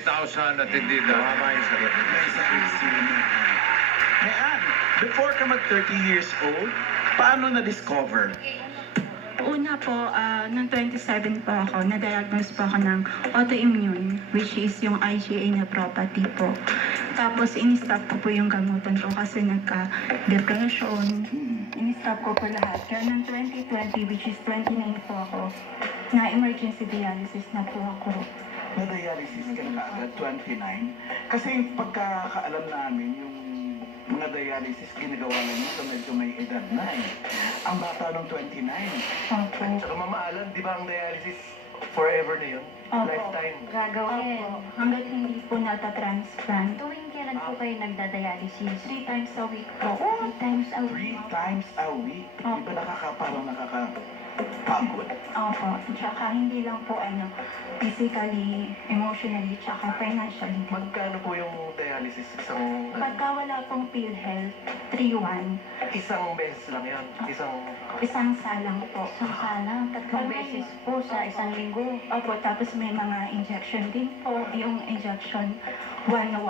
20,000 at hindi na. Tama yung sagot. May sakit sino. Ngayon, before ka mag 30 years old, paano na-discover? Una po, noong 27 po ako, na-diagnose po ako ng autoimmune, which is yung IgA nephropathy po. Tapos, in-stop ko po yung gamutan ko kasi nagka-depression. In-stop ko po lahat. Kaya noong 2020, which is 29 po ako, na emergency dialysis na po ako. Na-dialysis ka na kaagad, 29? Kasi pagkakaalam namin, yung mga dialysis ginagawa namin sa medyo may edad na eh. Ang bata ng 29. Opo. Tsaka mamaalam, di ba ang dialysis forever na yun? Opo. Lifetime. Gagawin. Opo. Hanggat hindi po nata-transplant. Tuwing kailan po kayo nagda-dialysis? 3 times a week po. 3 times a 3 week. times a week. Di ba parang nakakapagod? Opo. Tsaka hindi lang po physically, emotionally, tsaka financially. Magkano po yung dialysis? Isang Pagka wala pong PhilHealth, 3-1, isang beses lang yan. isang salang po. Isang salang, 3 beses po sa isang linggo. Opo, tapos may mga injection din po. Yung injection, 1-1.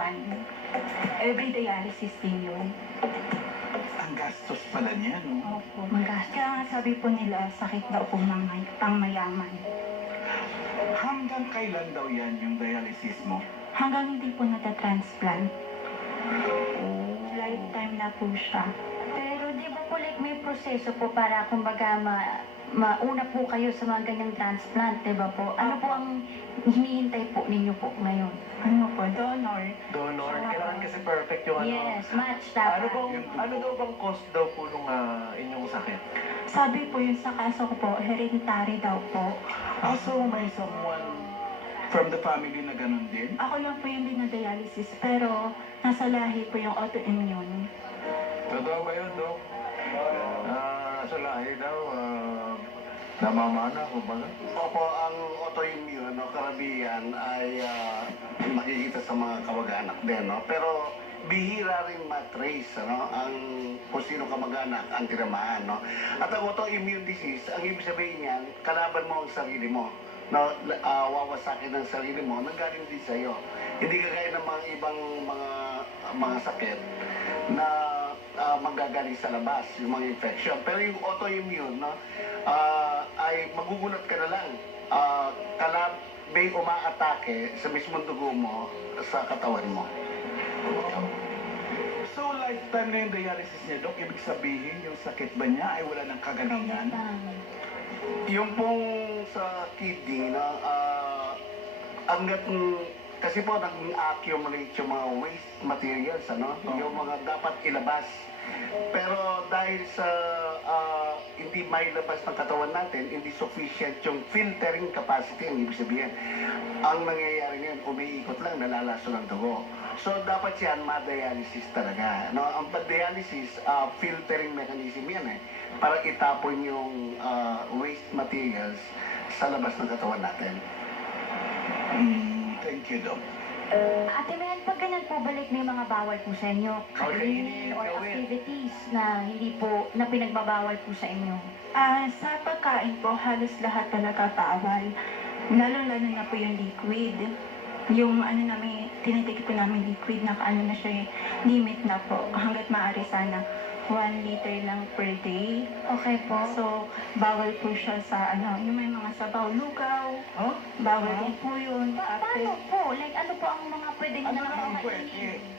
Every dialysis din yun. Ang gastos pala niya, no? Opo. Magastos. Kaya nga sabi po nila, sakit daw po ng pangmayaman. Hanggang kailan daw yan yung dialysis mo? Hanggang hindi po natatransplant. Lifetime na po siya. Pero di ba po like may proseso po para kumbaga mauna po kayo sa mga ganyang transplant, di ba po? Ano po ang hinihintay po ninyo po ngayon? Ano po, donor. Donor. Kailangan kasi perfect yung ano. Yes, match Ano dapat. daw bang cause daw po nung inyong sakit? Sabi po yun sa kaso ko po, hereditary daw po. Also, may someone from the family na ganun din? Ako lang po yung dinadialysis, pero nasa lahi po yung autoimmune. Totoo ba yun, Dok? Sa lahi daw, namamana, kumbaga. Opo, ang autoimmune o karamihan ay makikita sa mga kamag-anak din, no? Pero bihira rin matrace, ano, ang kung sino kamag-anak ang tinamaan, no? At ang autoimmune disease, ang ibig sabihin niyan, kalaban mo ang sarili mo, no? Wawasakin ang sarili mo, nanggaling din sa'yo. Hindi kagaya ng mga ibang mga sakit na manggagaling sa labas, yung mga infection. Pero yung autoimmune, no, ay magugulat ka na lang. May umaatake sa mismong dugo mo sa katawan mo. So, lifetime na yung dialysis niya, Dok. Ibig sabihin, yung sakit ba niya ay wala ng kagalingan? Yung pong sa kidney, na hanggat kasi po nag-accumulate yung mga waste materials, ano? Yung mga dapat ilabas. Pero dahil sa hindi mailabas ng katawan natin, hindi sufficient yung filtering capacity, ang ibig sabihin. Ang nangyayari ngayon, umiikot lang, nalalaso ng dugo. So dapat yan, ma-dialysis talaga. No? Ang pag-dialysis, filtering mechanism yan para itapon yung waste materials sa labas ng katawan natin. Thank you, Dok. Ate Mayan, pag ganyan po, balik na yung mga bawal po sa inyo. Kainin or activities na hindi po, na pinagbabawal po sa inyo. Sa pagkain po, halos lahat talaga bawal. Lalo-lalo na po yung liquid. Yung namin, tinitik po namin liquid na na siya, limit na po. Hanggat maaari sana, 1 liter lang per day. Okay po. So, bawal po siya sa yung may mga sabaw, lugaw. Huh? Bawal din po yun. Paano po? Like, ano po ang mga pwede nyo Ano na naman makakainin? pwede?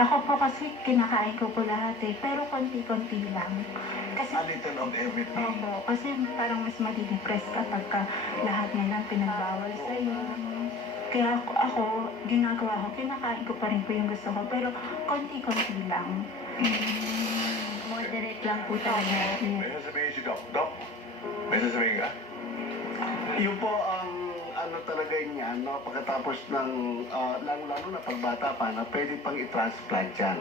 Ako po kasi kinakain ko po lahat pero konti-konti lang. Kasi, A little of everything. opo, kasi parang mas madidepress kapag lahat na lang pinagbawal sa'yo. Kaya ako, ginagawa ko, kinakain ko pa rin po yung gusto ko, pero konti-konti lang. Moderate lang po talaga. May sasabihin si Doc. Doc, may sasabihin ka? Yun po ang ano talaga niyan, no? Pagkatapos ng lalo na pagbata pa na pwede pang i-transplant yan.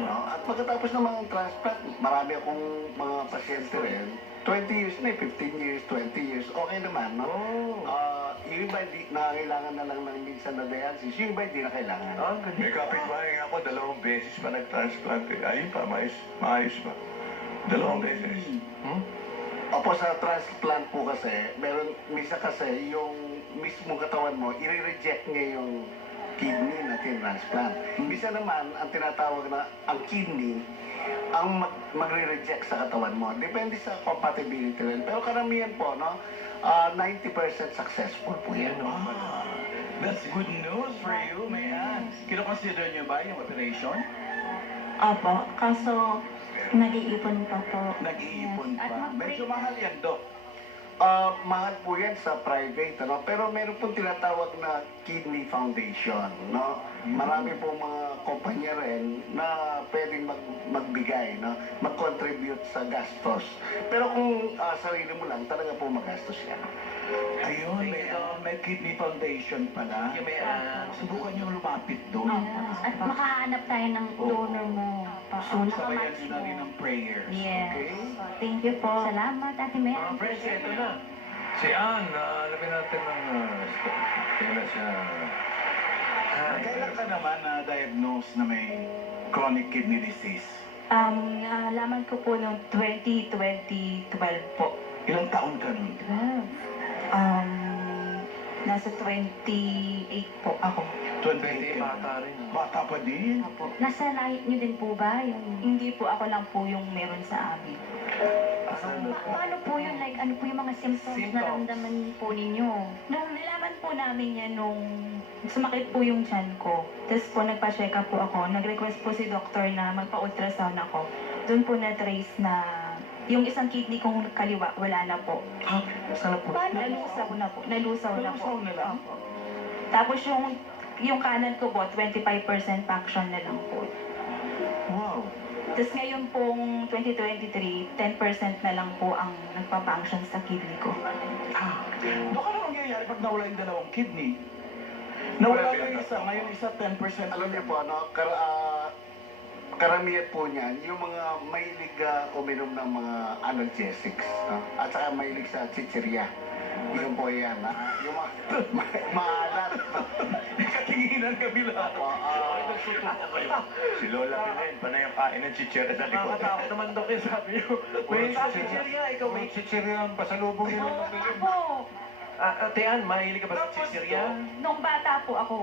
No? At pagkatapos ng mga transplant, marami akong mga pasyente rin. 20 years na 15 years, 20 years, okay naman, no? Yung iba hindi na kailangan na lang ng minsan na dialysis, yung iba hindi na kailangan. May kapitbahay nga ako, 2 beses pa nag-transplant. Ayun pa, maayos pa. 2 beses. Opo, sa transplant po kasi, meron, misa kasi yung mismong katawan mo, i-reject niya yung kidney na tinransplant. Bisa naman, ang tinatawag na ang kidney, ang magre-reject sa katawan mo. Depende sa compatibility rin. Pero karamihan po, no, 90% successful po yan. Ah, that's good news for you, Mayan. Kino-consider niyo ba yung operation? Opo, kaso nag-iipon pa po. Nag-iipon At pa. mag-break Medyo mahal yan, Dok. Mahal po yan sa private, ano? Pero meron pong tinatawag na kidney foundation, no? Marami pong mga kumpanya rin na pwedeng magbigay, no? Mag-contribute sa gastos. Pero kung sarili mo lang, talaga po magastos yan. Ayun, may kidney foundation pala. Yung may, Subukan niyo lumapit doon. At makahanap tayo ng donor mo. So, Sabayan nakamatch niyo na rin mo. ng prayers. Yes. Okay? Thank you po. Salamat, Ate Mel. mga friends, ito na. Si Ann, alamin natin ng kailan siya... Kailan ka naman na-diagnose na may chronic kidney disease? Nalaman ko po noong 2012 po. Ilang taon ka nun? 12. Nasa 28 po ako. 28 ka Bata na. rin. Bata pa din. Opo. Nasa lahi niyo din po ba? Yung... Hindi po ako lang po yung meron sa amin. Paano po yun? Like, ano po yung mga symptoms na Symptoms. naramdaman po ninyo? Nung nalaman po namin yan nung sumakit po yung tiyan ko, tapos po nagpa-check up po ako, nag-request po si doctor na magpa-ultrasound ako. Doon po na-trace na yung isang kidney kong kaliwa, wala na po. Ha? Saan po? Paano? Nalusaw na po. Nalusaw na po. Nalusaw na lang? Opo. Tapos yung kanan ko po, 25% function na lang po. Wow. Tapos ngayon pong 2023, 10% na lang po ang nagpa-function sa kidney ko. Baka ano mangyayari pag nawala yung dalawang kidney? Nawala yung isa, ngayon isa 10%. Alam niyo po, ano, karamihan po niyan, yung mga mahilig uminom ng mga analgesics, no? At saka mahilig sa chichirya. Yun po yan, yung mga maalat. Katinginan kabila. Si Lola Belen, panay ang kain ng chichera sa likod. Nakakatakot naman, Dok, yung sabi niyo. May chichirya, ikaw may... chichera ang pasalubong nila ng Belen. Ako, Ate Ann, mahilig ka ba sa chichirya? nung bata po ako,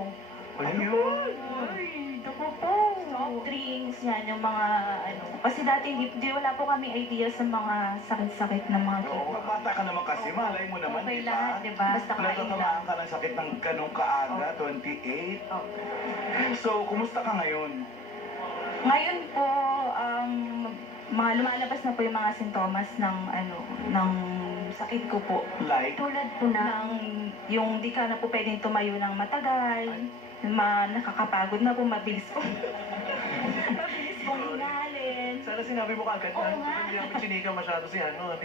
Ayun. ay, naku po, soft drinks, yan, yung mga, ano, kasi dati di wala po kami idea sa mga sakit-sakit na mga Oo, bata ka naman kasi, malay mo naman, Okay di lahat, ba? di ba? Basta kain Natatamaan lang. ka ng sakit ng ganong kaaga, 28. So, kumusta ka ngayon? Ngayon po, mga lumalabas na po yung mga sintomas ng, ano, ng sakit ko po. Like, Tulad po na, Ng, yung di ka na po pwedeng tumayo ng matagal, nakakapagod na po, mabilis po. Mabilis pong hingalin. Sana sinabi mo kagad Oo na. nga. Hindi namin chinika masyado si ano.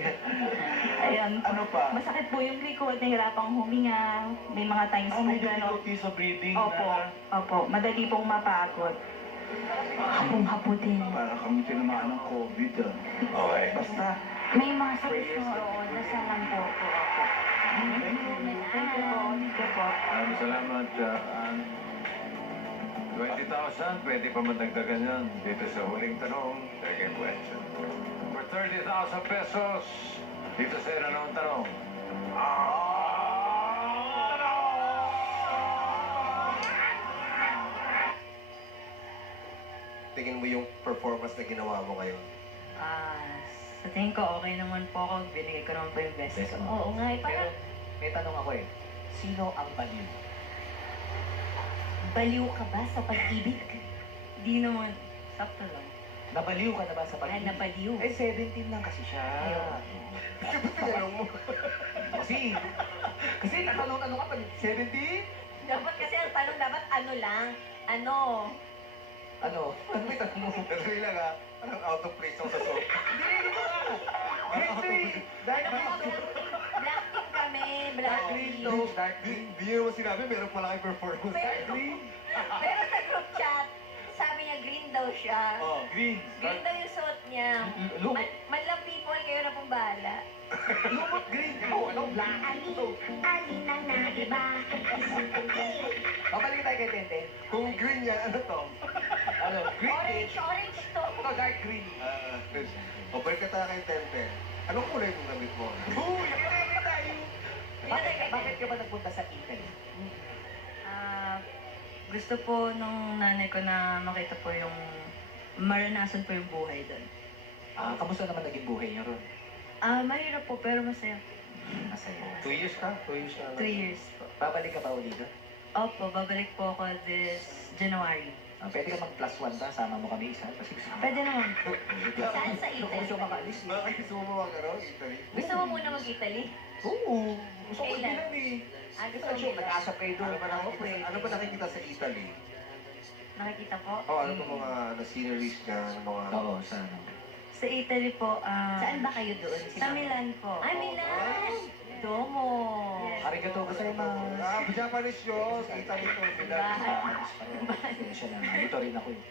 Ayun. ano pa? Masakit po yung likod, nahirapang huminga. May mga times po May gano'n. difficulty sa breathing Opo, na opo. Madali pong mapagod. Hapong-hapo din. para kami tinamaan ng COVID. Okay. Basta, may mga solusyon. Oo, dasal lang po. thank you. Thank you po. Thank you po. Maraming salamat, Ann. 20,000, pwede pa madagdagan yan dito sa huling tanong, second question. For 30,000 pesos, dito sa ilang tanong. Tingin mo yung performance na ginawa mo ngayon? Sa tingin ko, okay naman po ako. Binigay ko naman po yung best ko. Oo nga, eh, Pero parang may tanong ako eh. Sino ang baliw? baliw ka ba sa pag-ibig? Di naman. Sakto lang. Nabaliw ka na ba sa Ay, pag-ibig? nabaliw. Eh, 17 lang kasi siya. Tinanong mo. Kasi tatanong-tanong ka pa, 17? Dapat kasi ang tanong dapat ano lang. Ano? Ano? Ano may tanong mo? Dali lang ha. Parang out of place ako sa song. Grade 3! Dark Ano green po, black team kami. Black Dark green team. to, dark green. Di nyo naman sinabi, meron pala kayo performance. Pero, pero sa group chat, sabi niya green daw siya. Oh, green. Green daw yung suot niya. Lumot. Madlang people, kayo na pong bahala. Lumot green. Oh, ano? Black. Alin ang naiba? Babalik tayo kay Tenten. Kung green yan, ano to? Ano? Green Orange, orange to. Ito, dark green. O, balik ka tayo kay Tenten. Anong kulay yung gamit mo? Uy! Hindi tayo. Bakit ka ba nagpunta sa Italy? Gusto po nung nanay ko na makita po yung maranasan po yung buhay doon. Kamusta naman naging buhay niyo ron? Mahirap po pero masaya. Masaya. 2 years ka? 2 years na. 2 years po. Babalik ka ba uli doon? Opo, babalik po ako this January. Pwede ka mag+1 ba? Sama mo kami isa? Kasi gusto Pwede naman po. Saan sa Italy? Gusto ko makaalis. Bakit gusto mo mag-araw, Italy? Gusto mo muna mag-Italy? Oo. Gusto ko Kailan? bilan eh. Gusto mo Sure, nila? nag-asap kayo doon. Ano ba nakikita sa Italy? Nakikita po? Ano ba mga sceneries niya? Mga... Oo, sa ano. Sa Italy po, Saan ba kayo doon? sa Milan po. Ay, Milan! Domo! Arigato gozaimasu. Japanese yun. Sa Italy to. Siya na. Dito rin ako eh.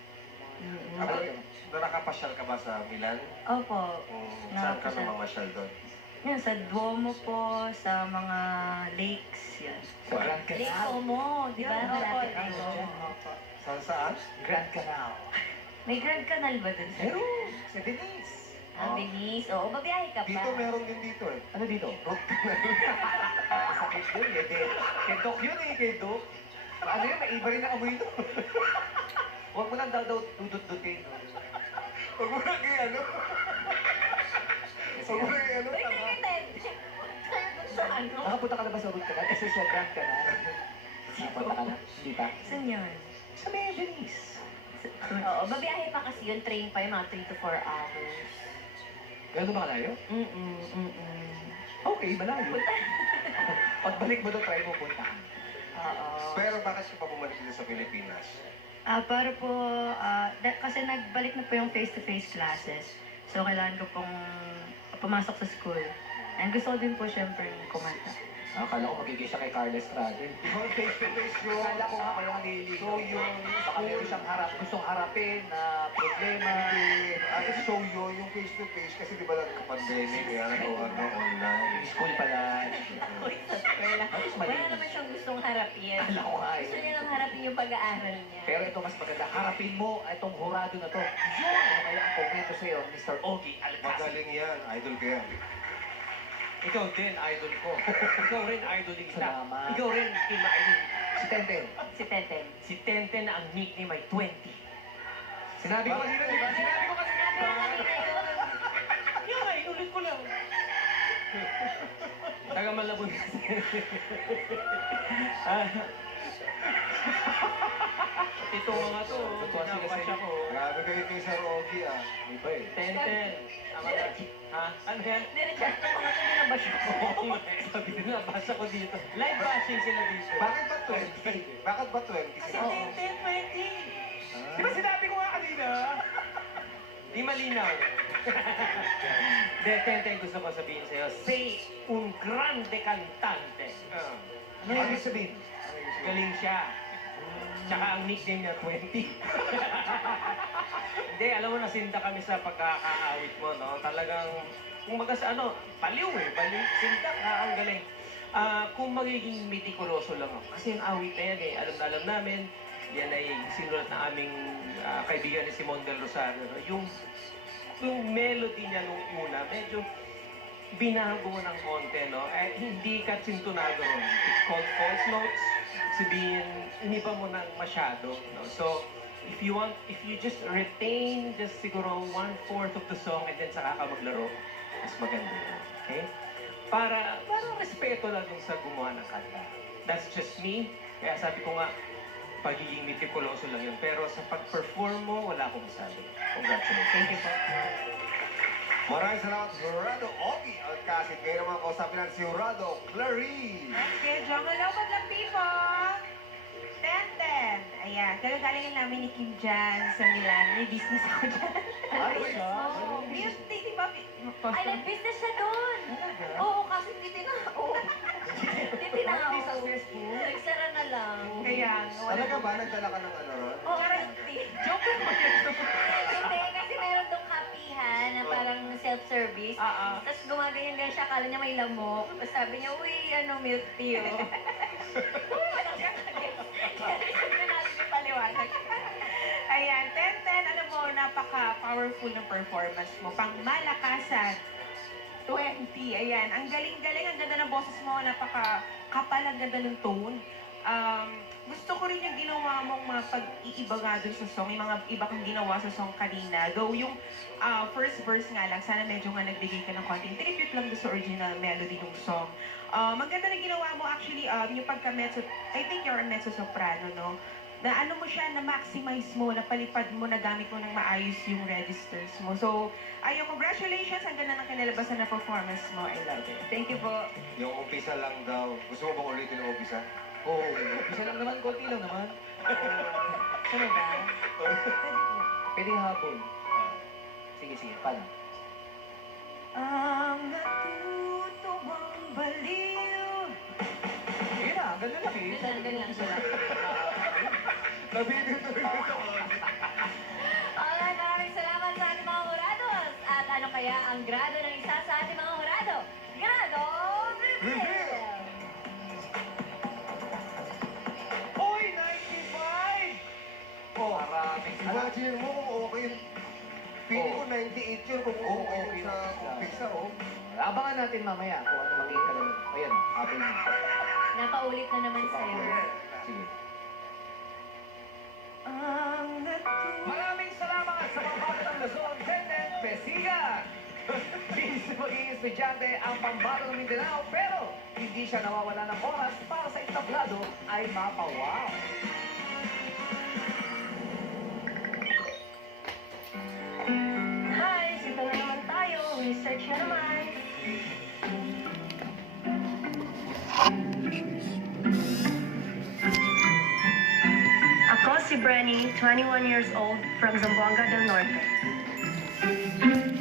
Ano, nakakapasyal ka ba sa Milan? Opo. Saan ka Nakapasyal. namamasyal doon? Yun, sa Duomo po, sa mga lakes, yan. Sa Grand Lake Canal. Como, di ba? Opo, Malapit Lake doon. Como, opo. Saan? Grand Canal. May Grand Canal ba dun? Meron. Sa Venice. Bilis. Oo, babiyahe ka pa. Dito meron din dito eh. Ano dito? Root canal. Sakit yun eh. Kay Doc yun eh. Kay Doc. Ano yun? May iba rin ang amoy doon. Huwag mo lang daw dudut-dutin. Huwag mo na kay ano. Huwag mo na kay ano. Wait, tama. wait, wait. Tayo dun sa ano? Nakapunta ka na ba sa Root Canal? Kasi sa Grand Canal. Nakapunta ka na? Hindi pa? Saan yun? Sa may Venice. Oo, babiyahe pa kasi yun. Train pa yung mga 3 to 4 hours. Gano'n ba kalayo? Okay, malayo. Pagbalik mo doon, try mo puntahan. Oo. Pero bakit ka pa bumalik dito sa Pilipinas? Para po, kasi nagbalik na po yung face-to-face classes. So, kailangan ko pong pumasok sa school. And gusto ko din po syempre kumanta. Akala ko magiging siya kay Carla Estrada. Ikaw face-to-face yun. Akala ko nga kaya nililigaw. So yun, Baka meron siyang gustong harapin na problema. show yun, yung face-to-face kasi di ba nagka-pandemic yan o ano, online. School pala. Uy, sa eskwela. Tapos Wala malinis. naman siyang gustong harapin. Akala ko nga Gusto eh. niya lang harapin yung pag-aaral niya. Pero ito mas maganda. Harapin mo itong hurado na to. Ano kaya ang komento sa'yo, Mr. Ogie Alcacid? Magaling yan, idol ko yan. Ikaw din, idol ko. Ikaw rin, idol din kita. Salamat. Ikaw rin, Team Idol. Si Tenten. Si Teten. Si Tenten ang nickname ay 20. Sinabi ko kanina, di ba? Sinabi ko kanina. Sinabi mo kanina yun. Kaya nga, inulit ko lang. Taga Malabon kasi. Ito mga to, Totoo sila pinapash sa'yo. ako. Grabe kayo kay Sir Ogie ah. Iba eh. Tenten. Tama na. Ha? Ano yan? Nire-chat ko mga sabi na ba siya? Oo nga, sabi na, basa ko dito. Live bashing sila dito. Bakit ba 20? Bakit ba 20 Kasi sila? Tenten, 20. Di ba sinabi ko nga kanina? Di malinaw. De, Tenten, gusto ko sabihin sa'yo, say un grande cantante. Ano yung ibig sabihin? Galing siya. Tsaka ang nickname niya, 20. Hindi, alam mo, nasinda kami sa pagkakaawit mo, no? Talagang, kung baga sa ano, baliw eh. Baliw, sinda ka, ang galing. Kung magiging mitikuloso lang ako. Kasi yung awit na yan eh, alam na alam namin, yan ay sinulat na aming kaibigan ni Simon Del Rosario. No? Yung melody niya nung una, medyo binago mo ng konti, no? Eh, hindi ka sintunado ron. It's called false notes. Sabihin, iniba mo ng masyado, no? So, if you just retain just siguro 1/4 of the song and then saka ka maglaro, mas maganda yun. Okay? Para respeto lang dun sa gumawa ng kanta. That's just me. Kaya sabi ko nga, pagiging mitikuloso lang yun. Pero sa pag-perform mo, wala akong masabi. Congratulations. Thank you po. Maraming salamat, Jurado Ogie Alcacid. Ngayon naman kausapin natin si Jurado Clarice. Okay, John, hello, maglang people! Tenten! Ayan, kagagalingin namin ni Kim dyan sa Milan. May business ako dyan. Ay, siya? Beauty, di ba? Ay, nag-business siya doon. Oo, kasi hindi tinao. Hindi tinao. Hindi successful. Nagsara na lang. Kaya, Talaga ba? Nagdala ka ng ano ron? Oo, hindi. Joke lang mo yun. Hindi, kasi meron tong kapihan na parang self-service. Oo. Tapos gumaganyan-ganyan siya, akala niya may lamok. Tapos sabi niya, uy, milk tea, oh. Walang kakagay. Kaya sabi natin ipaliwanag. Ayan, Tenten, alam mo, napaka-powerful ng performance mo. Pang malakasan 20. Ayan, ang galing-galing, ang ganda ng boses mo, napaka-kapal, ang ganda ng tone. Gusto ko rin yung ginawa mong mga pag-iiba nga dun sa song, yung mga iba kang ginawa sa song kanina. Though yung first verse nga lang, sana medyo nga nagbigay ka ng konting tribute lang doon sa original melody ng song. Maganda na ginawa mo actually, yung pagka-mezzo, I think you're a mezzo-soprano, no? Na ano mo siya, na-maximize mo, napalipad mo, nagamit mo ng maayos yung registers mo. So, ayun, congratulations, ang ganda ng kinalabasan na performance mo. I love it. Thank you po. Yung umpisa lang daw. Gusto mo bang ulitin yung umpisa? Oo, isa lang naman, konti lang naman. Ano ba? Pwede hapon. Sige, paano? Ang natuto bang baliw. Yun na, ganda lang eh. Ganun lang sila. Nabigil tuloy ko. Alright, maraming salamat sa ating mga hurados. At ano kaya ang grado ng isa sa ating mga hurado? Grado Reveal! Oy, 95! Oh, maraming Imagine mo kung okay. Feeling ko 98 yun kung Oo, okay okay sa na. umpisa, oh. Abangan natin mamaya kung ano magiging kalalagay. Ayan, hapon na. Napaulit na naman sa'yo. Sige. Ang natuto. Maraming salamat sa mga bata ng Luzon, Tenden, Pesiga! Bis maging estudyante ang pambato ng Mindanao, pero hindi siya nawawala ng oras para sa entablado ay mapawaw. Hi, sito na naman tayo. Research na naman. Ako si Brenny, 21 years old, from Zamboanga del Norte.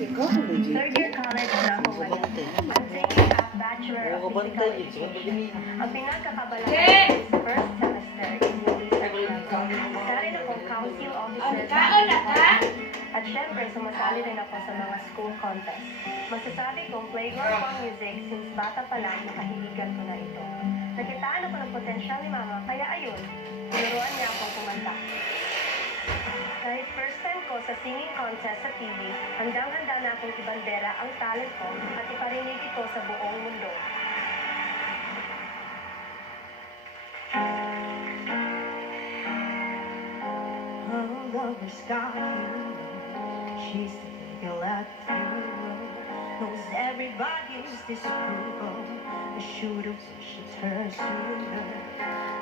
Third year college na ako ngayon. I'm taking a Bachelor of Physical Education. Ang pinagkakabalaan is first semester in Sali na akong council officer. At syempre, sumasali rin ako sa mga school contest. Masasabi kong playground pang music since bata pa lang nakahiligan ko na ito. Nakitaan ako ng potensyal ni Mama, kaya ayun, tinuruan niya akong kumanta. Kahit first time ko sa singing contest sa TV, handang-handa na akong ibandera ang talent ko at iparinig ito sa buong mundo. Her lover's got you. She's the girl at the funeral. Knows everybody's disapproval. I should've wished her sooner.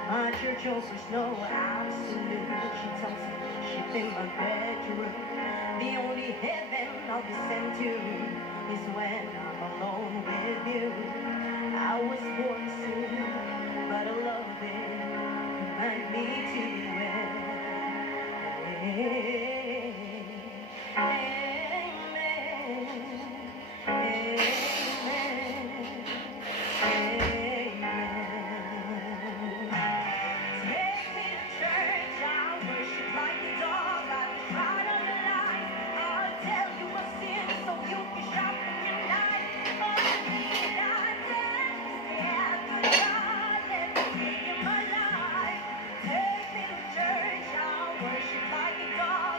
My church offers no absolute. She tells me she's in my bedroom. The only heaven I'll be sent to is when I'm alone with you. I was born soon, but I love it. Remind me to end. Take me to church, I'll worship like a dog.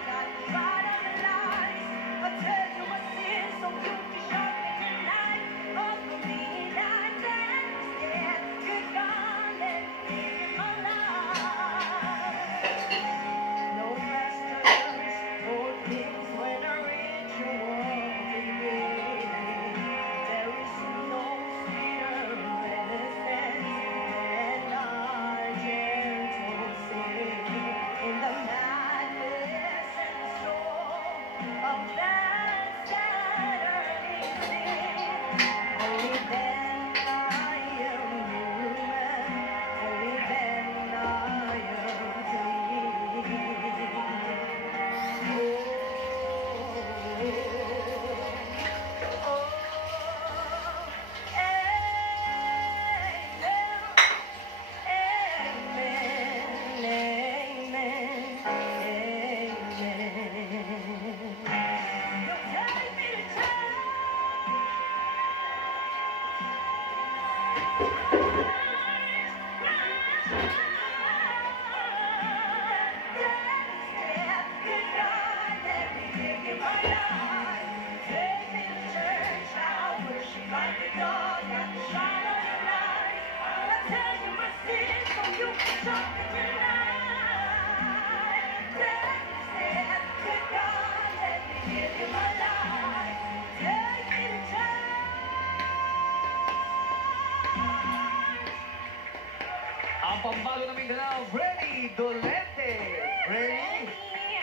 Dolente. Brenny.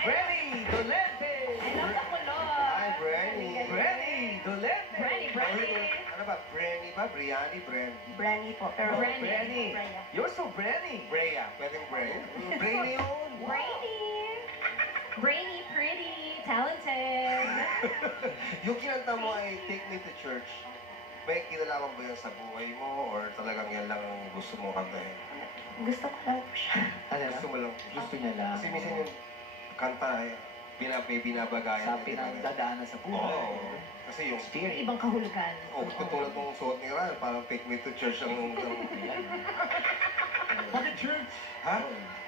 Brenny Dolente. I love the color. Hi, Brenny. Brenny Dolente. Brenny. Ano ba? Brenny ba? Brianny? Bren? Brandy po. Pero Brenny. Brea. You're so Brenny. Brea. Pwedeng Bren? Brenny yun. Brainy. Brainy, pretty, talented. Yung kinanta mo ay Take Me to Church. May kinalaman ba yan sa buhay mo or talagang yan lang ang gusto mo kantahin? Gusto ko lang po siya. Ano Gusto mo lang. Gusto niya lang. Kasi minsan yung kanta, may binabagayan. Sa pinagdadaanan sa buhay. Oo. Kasi yung Spirit. Ibang kahulugan. katulad ng suot ni Ryan, parang Take Me to Church ang... Bakit church? Ha?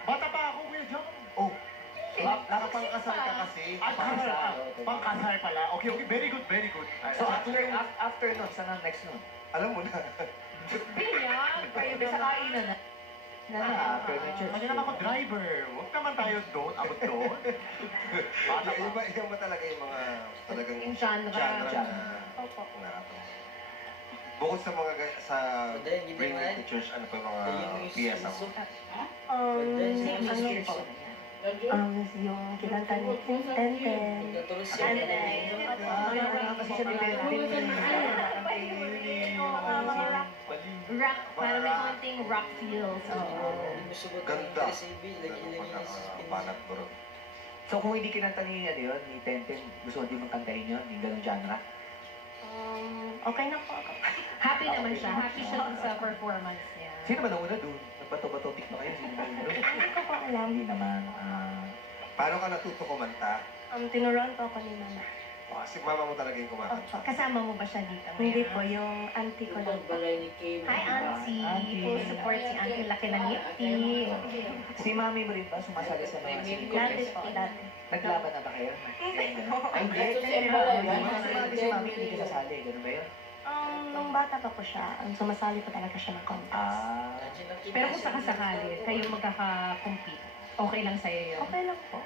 Bata pa ako, Kuya John. Oh, nakapangkasal ka kasi. Pangkasal pala. Okay, very good, very good. So after nun, saan ang next nun? Alam mo na. Bilyang. Kayo ba sa kainan na? After ng church. Kasi naman ako driver. Huwag naman tayo doon, abot doon. Bata pa. Iba ba talaga yung mga talagang Yung genre. na Opo. nakatong. Bukod sa mga sa Bring Me to Church, ano pa yung mga piyesa mo? Ano po? Yung kinanta ni Tenten. And then, Kasi siya Rock, parang may konting rock feels. Ganda. Banat bro. So kung hindi kinanta ni ano yun, ni Tenten, gusto hindi mong kantahin yun, yung ganung genre? Okay na po ako. Happy naman siya. Happy siya dun sa performance niya. Sino ba nauna doon? Nagbato-bato pick ba kayo? Sino ba nauna doon? Hindi ko po alam. Hindi naman. Paano ka natuto kumanta? Tinuruan po ako ni Mama. Oh, si mama mo talaga yung kumakanta. Opo. Kasama mo ba siya dito? Hindi po, yung auntie ko lang po. Hi, Auntie. Full support si Auntie. Laki ng ngipti. Si mami mo rin ba sumasali sa mga singing Dati contest? po, dati. Naglaban na ba kayo? Hindi po. Ay, hindi. Si mami hindi ka sasali. Ganun ba yun? Nung bata pa po siya, sumasali po talaga siya ng contest. Pero kung sakasakali, kayo magkaka-compete, okay lang sa'yo yun? Okay lang po.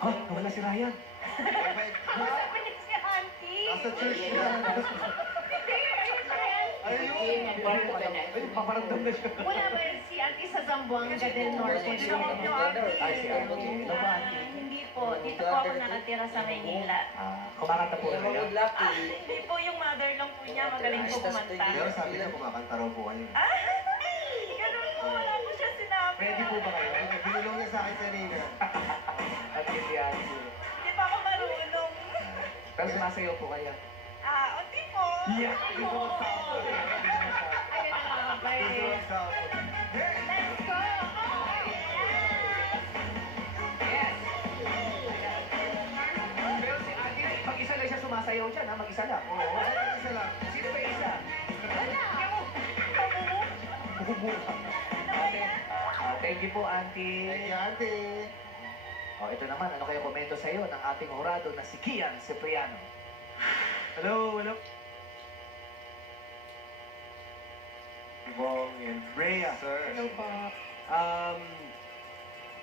Ah, nawala si Ryan. Sabi niya si auntie. Nasa church na. Ayun, paparamdam na siya. Wala ba si Auntie sa Zamboanga del Norte? Ay, si auntie. Ano ba, auntie? Hindi po. Dito po ako nakatira sa Maynila. Kumakanta po na kayo? Hindi po yung mother lang po niya. Magaling po kumanta. Pero sabi niya kumakanta raw po kayo. Ganun po. Wala po siya sinabi. Ready po ba kayo? Binulong niya sa akin kanina. At si auntie. Hindi pa ako marunong. Pero sumasayaw po kayo. Unti po. Yeah! Ayun na nga ba eh. Let's go. Pero si auntie, mag-isa lang siya sumasayaw dyan, ha? Mag-isa lang. Oo, isa lang. Sino ba yung isa? Thank you po, auntie. Thank you, auntie. Ito naman, ano kayo komento sa iyo ng ating hurado na si Kian Cipriano? Hello. Bong and Brea. Sir. Hello po.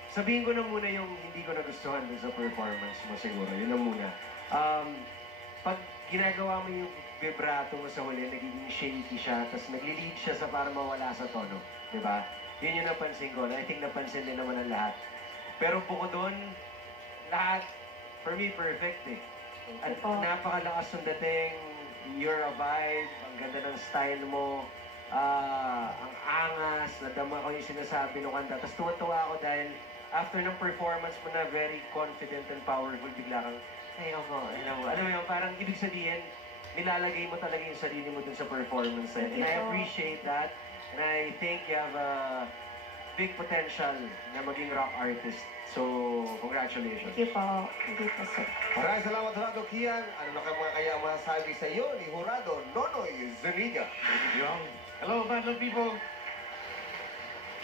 Sabihin ko na muna yung hindi ko nagustuhan dun sa performance mo siguro. Yun na muna. Pag ginagawa mo yung vibrato mo sa huli, nagiging shaky siya, tapos nagli-lead siya sa para mawala sa tono. Diba? Yun yung napansin ko. I think napansin din naman ang lahat. Pero bukod doon, lahat, for me, perfect eh. At napakalakas ng dating, you're a vibe, ang ganda ng style mo, ang angas, nadama ko yung sinasabi ng kanta. Tapos tuwa-tuwa ako dahil after ng performance mo na very confident and powerful, bigla kang, ay ako, alam mo yun, parang ibig sabihin, nilalagay mo talaga yung sarili mo dun sa performance. And I appreciate that. And I think you have a big potential na maging rock artist. So, congratulations. Thank you po. Hindi po, sir. Maraming salamat, Hurado Kian. Ano na kaya masasabi sa iyo ni Hurado Nonoy Zuniga? Hello, band of people.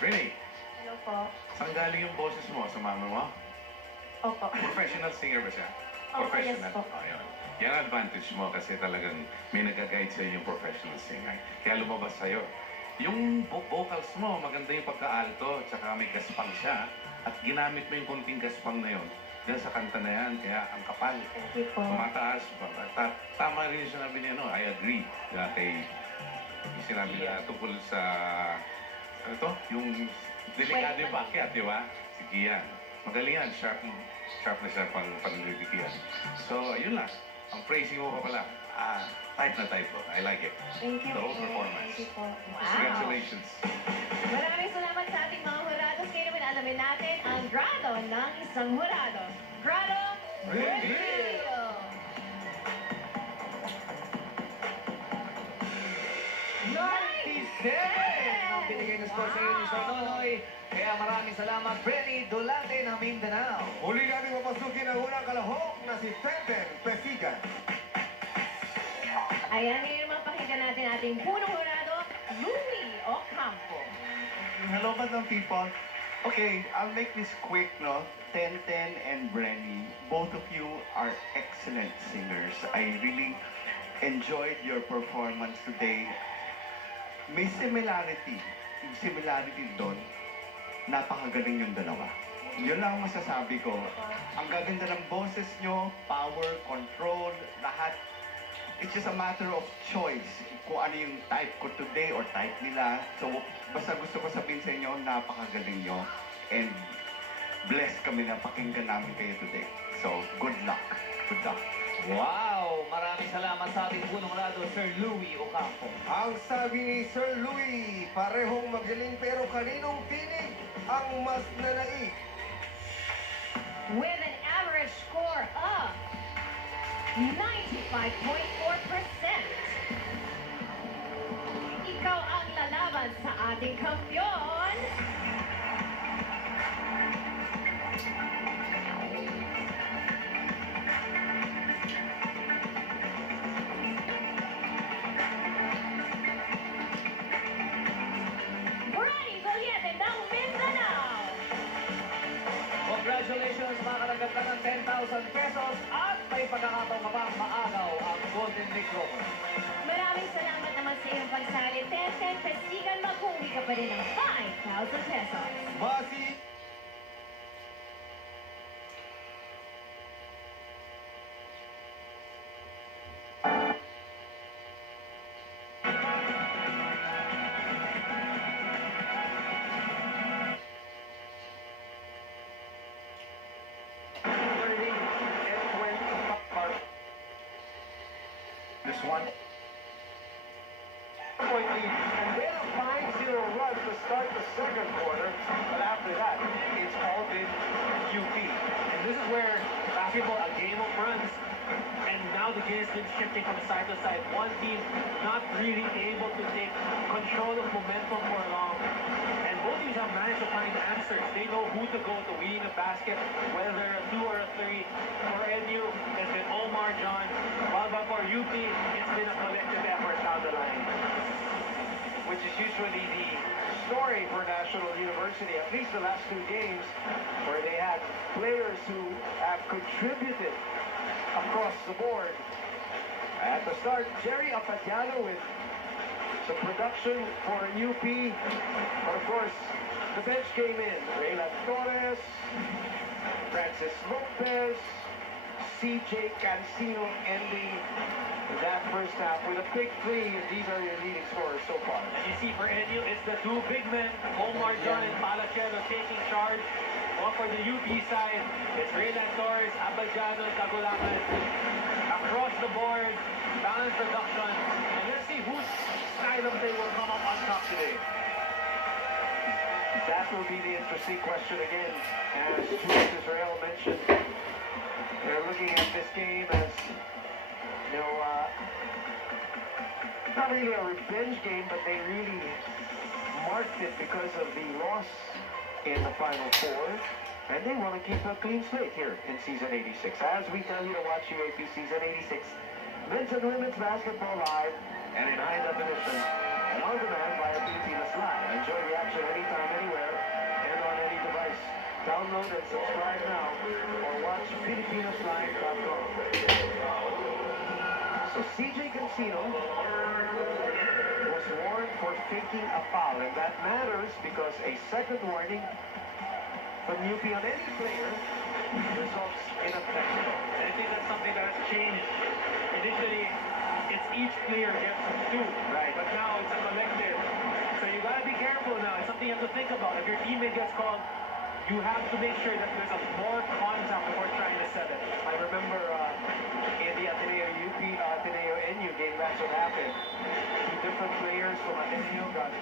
Really? Hello po. Saan galing yung boses mo? Sa mama mo? Opo. Professional singer ba siya? Opo, yes po. Oh, yun. Yan ang advantage mo kasi talagang may nag-guide sa'yo yung professional singer. Kaya lumabas sa'yo. Yung vocals mo, maganda yung pagka-alto, tsaka may gaspang siya. At ginamit mo yung konting gaspang na yun. Dahil sa kanta na yan, kaya ang kapal. Thank you po. Tumataas pa. Tama rin yung sinabi niya, no? I agree. Kay yung sinabi niya tungkol sa, ano to? Yung Delikado yung paakyat, di ba? Si Kian. Magaling yan. Sharp na siya pang-lyric yan. So, yun lang. Ang phrasing mo pa pala. Type na type po. I like it. Thank you. The whole performance. Thank you po. Congratulations. Maraming salamat sa ating mga hurados. Ngayon naman alamin natin ang grado ng isang hurado. Grado Reveal! 97 ang binigay na score sa iyo ni Sir Nonoy. Kaya maraming salamat, Brenny Dolate ng Mindanao. Uli natin mapasukin ang unang kalahok na si Tenten Pesigan. Ayan, ngayon naman pakinggan natin ating punong hurado, Louie Ocampo. Hello, Madam People. Okay, I'll make this quick, no? Tenten and Brenny, both of you are excellent singers. I really enjoyed your performance today. May similarity. Yung similarity doon, napakagaling yung dalawa. Yun lang ang masasabi ko. Ang gaganda ng boses nyo, power, control, lahat. It's just a matter of choice kung ano yung type ko today or type nila. So, basta gusto ko sabihin sa inyo, napakagaling nyo. And blessed kami na pakinggan namin kayo today. So, good luck. Good luck. Wow! Maraming salamat sa ating punong hurado, Sir Louie Ocampo. Ang sabi ni Sir Louie, parehong magaling pero kaninong tinig ang mas nanaig? With an average score of 95.4%. Ikaw ang lalaban sa ating kampiyon. Brenny Dolate ng Mindanao. Congratulations, makakaragat ka ng 10,000 pesos at may pagkakataong ka pang maagaw ang Golden Microphone. Maraming salamat naman sa iyong pagsali. Tenten Pesigan, mag-uwi ka pa rin ng 5,000 pesos. Basi This one. Point lead, and then a 5-0 run to start the second quarter. But after that, it's all been UP. And this is where basketball, a game of runs. And now the game has been shifting from side to side. One team not really able to take control of momentum for long. And both teams have managed to find answers. They know who to go to win a basket, whether a 2 or a 3. For NU, it's been Omar John. While for UP, it's been a collective effort down the line. Which is usually the story for National University, at least the last 2 games, where they had players who have contributed across the board. At the start, Jerry Apadiano with some production for UP. But of course, the bench came in. Raylan Torres, Francis Lopez, CJ Cancino ending that first half with a big 3. These are your leading scorers so far. And you see for NU, it's the 2 big men, Omar John and Palachero taking charge. While for the UP side, it's Raylan Torres, Abadiano, Tagulangan. Across the board, balanced production. And let's see whose side of they will come up on top today. That will be the interesting question again. As Stuart Israel mentioned, they're looking at this game as, you know, not really a revenge game, but they really marked it because of the loss in the Final Four. And they want to keep a clean slate here in Season 86. As we tell you to watch UAP Season 86, men's and women's basketball live and in high definition and on demand via Pilipinas Live. Enjoy the action anytime, anywhere, and on any device. Download and subscribe now or watch PilipinasLive.com. So CJ Cancino was warned for faking a foul, and that matters because a second warning from UP on any player results in a technical. And I think that's something that's changed. Initially, it's each player gets 2. Right. But now it's a collective. So you gotta be careful now. It's something you have to think about. If your teammate gets called, you have to make sure that there's a more contact before trying to set it. I remember in the Ateneo UP, Ateneo NU game, that's what happened. Two different players from Ateneo got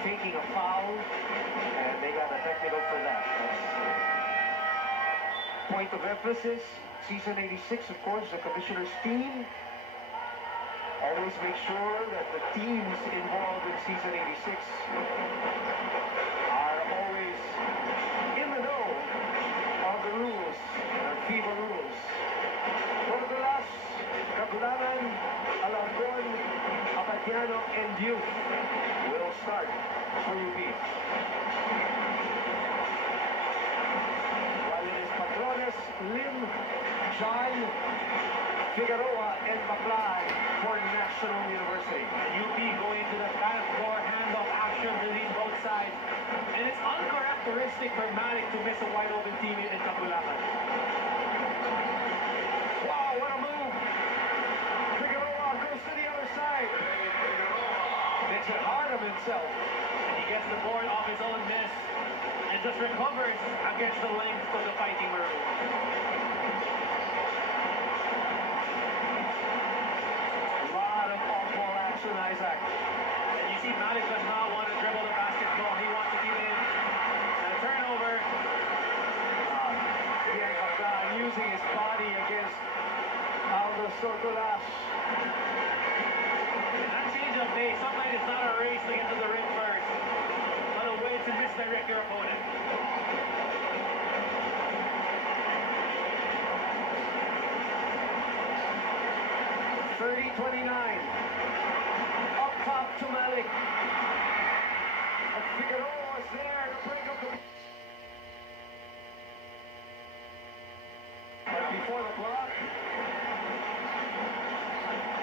faking a foul, and they got a technical for that. That's point of emphasis. Season 86, of course, the commissioner's team. Always make sure that the teams involved in season 86 are always in the know of the rules, the FIBA rules. Borgolas, Kagulangan, Alarcon, Apatiano, and Youth will start for UP. While it is Patrones, Lim, John, Figueroa, and Maclay for National University. And UP going into the backdoor handoff action between both sides. And it's uncharacteristic for Malik to miss a wide open teammate in Kagulangan. Wow, what a move! Figueroa goes to the other side. Makes it hard on himself. And he gets the board off his own miss and just recovers against the length of the Fighting Maroons. Isaac. And you see Malik does not want to dribble the basketball. He wants to keep it in. And a turnover. Using his body against Aldo Sortolas. And that change of pace, sometimes it's not a race to get to the rim first, but a way to misdirect your opponent. 30-29. Up top to Malik. And Figueroa is there to break up the... But before the block,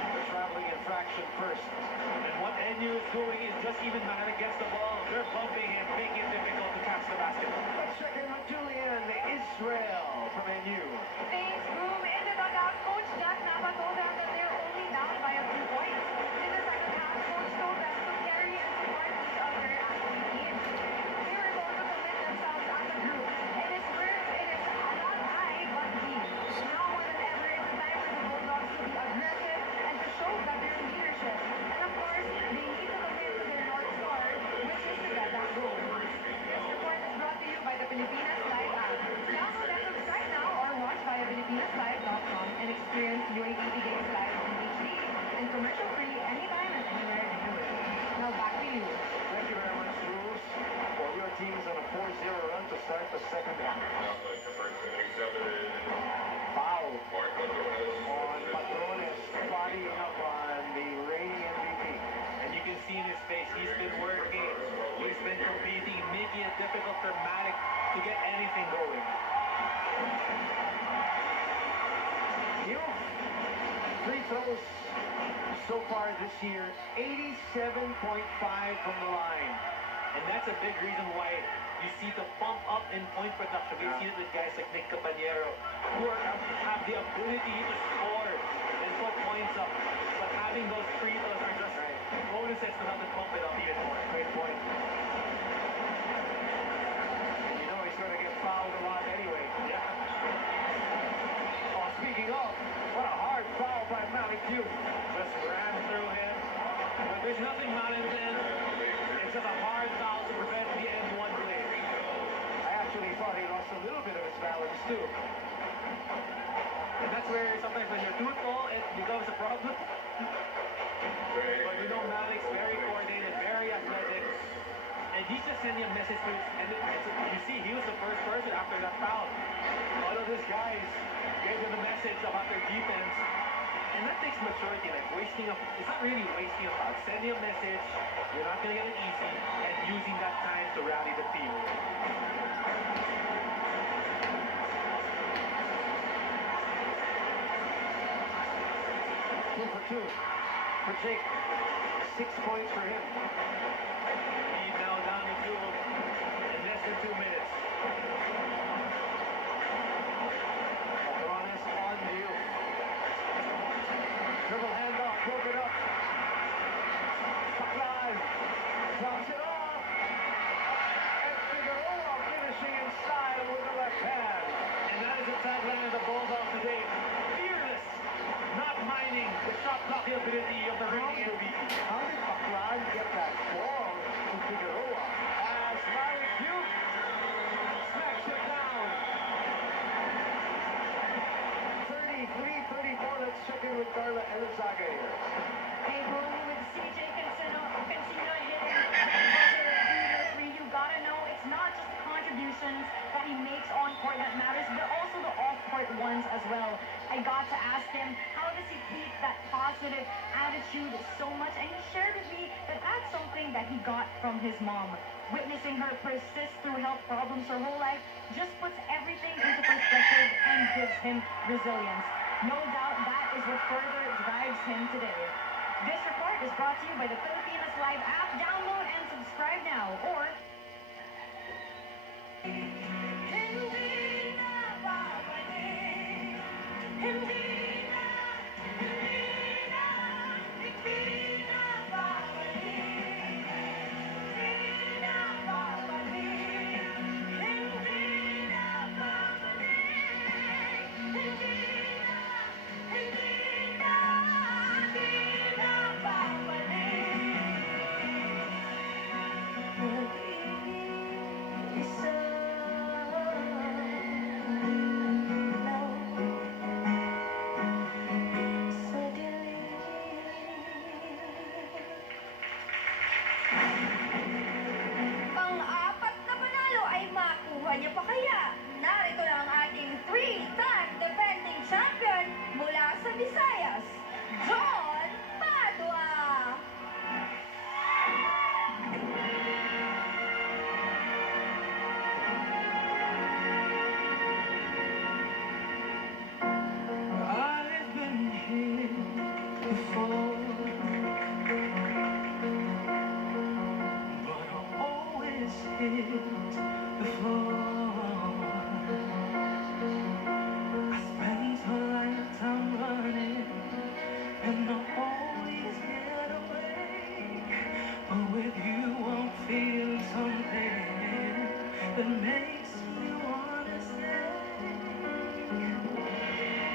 the traveling infraction first. And what NU is doing is just even Malik gets the ball, they're bumping him, making it difficult to catch the basketball. Let's check in with Julian Israel from NU. Thanks, Boom. In the dugout, Coach Jack Nava told them that they're only down by a few points. In the second half, Coach told them to carry and support each other as a team. They were going to commit themselves as a group. It is not I, but we. Now more than ever, it's time for the Bulldogs to be aggressive and to show veteran leadership. And of course, they need to commit to their North Star, which is to get that goal. This report is brought to you by the Pilipinas Live app. Download and subscribe now or watch via PilipinasLive.com and experience UAE games live in HD and commercial-free anytime and anywhere in the world. Now back to you. Thank you very much, Bruce. Well, your team's on a 4-0 run to start the second half. Foul on Patrones, bodying up on the reigning MVP. And you can see in his face, he's been working, he's been competing, making it difficult for Malik to get anything going. Youth, free throws so far this year, 87.5 from the line. And that's a big reason why you see the bump up in point production. We've seen it with guys like Nick Cabanero, who have the ability to score and put points up. But having those free throws are just bonuses to help it bump it up even more. Great point. You know he's going to get fouled a lot anyway. Yeah. Oh, speaking of, what a hard foul by Malik Youth. Just ran through him. But there's nothing Malik in. It's just a hard foul to prevent the end one play. I actually thought he lost a little bit of his balance too. And that's where sometimes when you're too tall, it becomes a problem. But you know Malik's very coordinated, very athletic. And he's just sending a message to his, and you see, he was the first person after that foul. All of these guys gave him a message about their defense. And that takes maturity, like it's not really wasting a foul. Sending a message, you're not going to get it easy, and using that time to rally the team. 2 for 2 for Jake. 6 points for him. Lead now down to 2 in less than 2 minutes. Patrones on you. Dribble handoff, broke it up. Maclay drops opportunity of the Hurling MVP. How did Baclan get that ball to Figueroa? As Larry Duke smacks it down. 33-34, let's check in with Carla Elizaga here. Hey, Brony, with CJ Cancino hitting the buzzer previously, you gotta know it's not just the contributions that he makes on court that matters, but also the off-court ones as well. I got to ask him, how does he keep that positive attitude so much? And he shared with me that that's something that he got from his mom. Witnessing her persist through health problems her whole life just puts everything into perspective and gives him resilience. No doubt that is what further drives him today. This report is brought to you by the Filipinas Live app. Download and subscribe now, or Pang-apat na panalo ay makuha niya pa kaya? Narito na ang ating 3-time defending champion mula sa Visayas, John Padua! I've been here before, but I always hit the floor. I spent a lifetime running, and I always get away. But with you, I feel something that makes me wanna stay.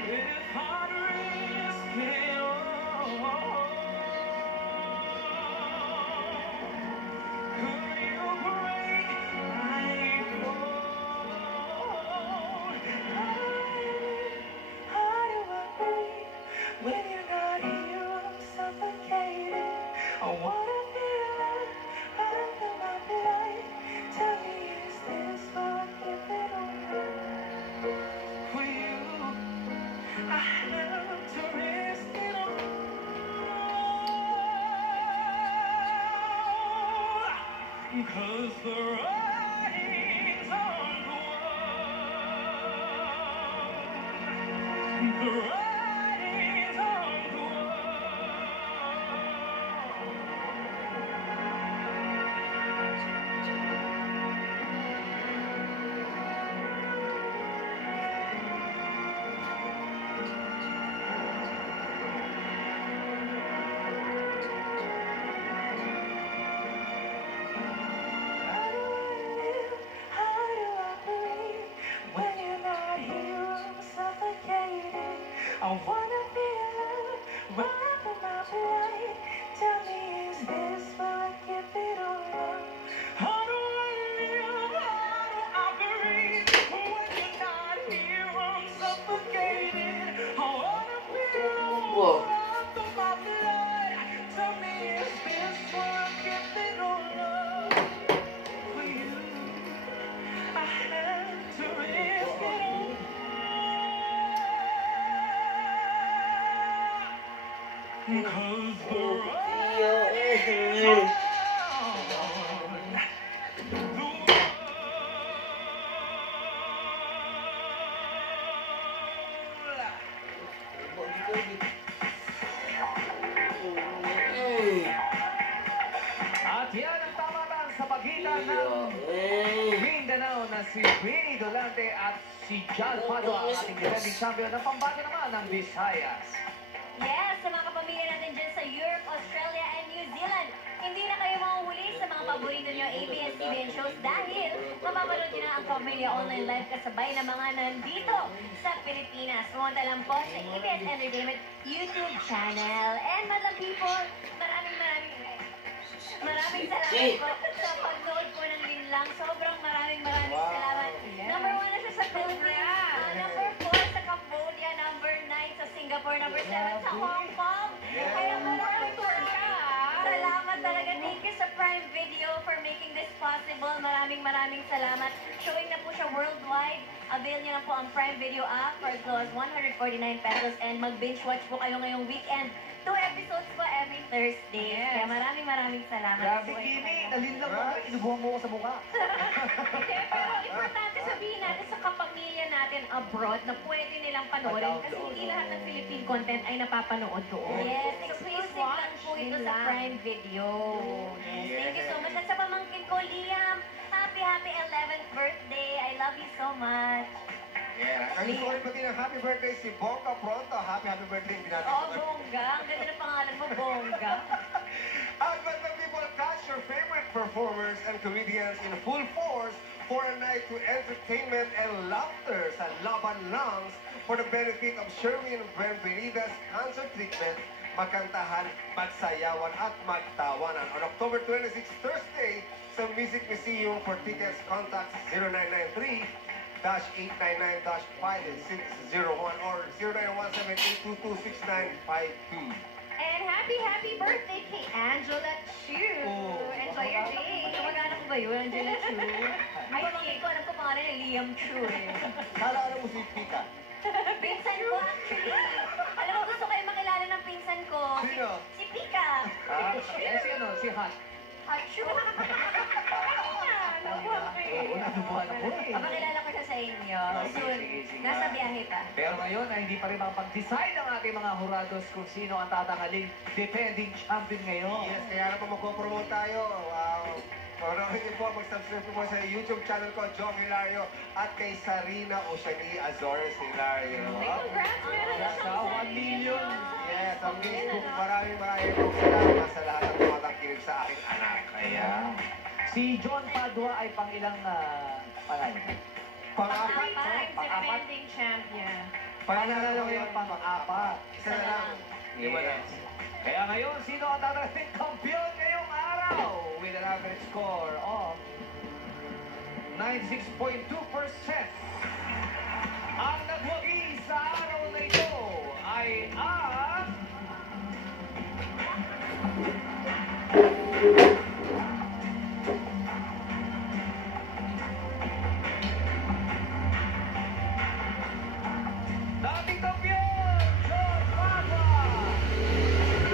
If I'd risk it all, could you break my fall? How do I breathe when you're not here? I'm suffocating. I wanna feel it running through my blood. Tell me, is this what if it all? For you, I have to risk it all. 'Cause the writing's on the wall. The writing's on the How do I breathe when you're not here? I'm suffocating. I wanna feel it running through my blood. Tell me, is this what give it all up? How do I live? How do I breathe when you're not here? I'm suffocating. I wanna feel it running through my blood. Tell me, is this what give it all up? For you, I had to risk it all. 'Cause the writing's on the At yan ang tamatan sa pagitan ng Mindanao na si Vinny Dolante at si John Padua, ang ating defending champion ng pambato naman ng Visayas. Yes, sa mga kapamilya natin dyan sa Europe, Australia, and New Zealand, Hindi na kayo mahuhuli sa mga paborito nyo ABS-CBN shows dahil mapapanood nyo na ang Pamilya Online Live kasabay ng mga nandito sa Pilipinas. Pumunta lang po sa ABS Entertainment YouTube channel. And Madam People, maraming salamat po sa pagnood po ng Linlang. Sobrang maraming salamat. Number 1 na siya sa Philippines. Number 4 sa Cambodia. Number 9 sa Singapore. Number 7 sa Hong Kong. Kaya maraming salamat talaga. Thank you sa Prime Video for making this possible. Maraming salamat. Showing na po siya worldwide. Avail niyo na po ang Prime Video app for as low as 149 pesos and mag-binge watch po kayo ngayong weekend. 2 episodes po every Thursday. Kaya maraming salamat. Grabe, Kimi. Nalinlang mo. Inubuhan mo ko sa mukha. Pero importante sabihin natin sa kapamilya natin abroad na pwede nilang panoorin kasi hindi lahat ng Philippine content ay napapanood doon. Yes, exclusive lang po ito sa Prime Video. Yes, thank you so much. At sa pamangkin ko, Liam, happy 11th birthday. I love you so much. Yeah. Ang gusto ko rin pati ng happy birthday si Bongga Pronto. Happy birthday. Bongga. Ang ganda ng pangalan mo, Bongga. At Madam People, catch your favorite performers and comedians in full force for a night to entertainment and laughter sa Laban Langs for the benefit of Sherwin Benvenida's cancer treatment, magkantahan, magsayawan at magtawanan on October 26, Thursday sa Music Museum. For tickets, contact 0993-899-5601 or 0917-822-6952. And happy birthday kay Angela Chu. Enjoy your day. Kamag-anak ko ba yun, Angela Chu? Ay, hindi ko alam kung pangalan ni Liam Chu eh. Kala mo si Pika. Pinsan ko actually. Alam mo, gusto kayo makilala ng pinsan ko. Sino? Si Pika. Si ano? Si Hot. Hachu. Papakilala ko siya sa inyo. Soon. Nasa biyahe pa. Pero ngayon ay hindi pa rin makapag-decide ang ating mga hurados kung sino ang tatangaling defending champion ngayon. Yes, kaya naman magpo-promote tayo. Maraming niyo po, mag-subscribe po sa YouTube channel ko, Joe Hilario, at kay Sarina Oceanie Azores Hilario. Congrats! Meron na siyang 1 million. Yes, ang Facebook, maraming po salamat sa lahat ng tumatangkilig sa aking anak. Kaya, si John Padua ay pang-ilang palay? Pang-apat? Pang-apat? Defending champion. Panalo ko yun, pang-apat. Isa na lang. Kaya ngayon, sino ang dadating kampiyon ngayong araw? With an average score of 96.2%. Ang nagwagi sa araw na ito ay ang... dating kampiyon, John Padua!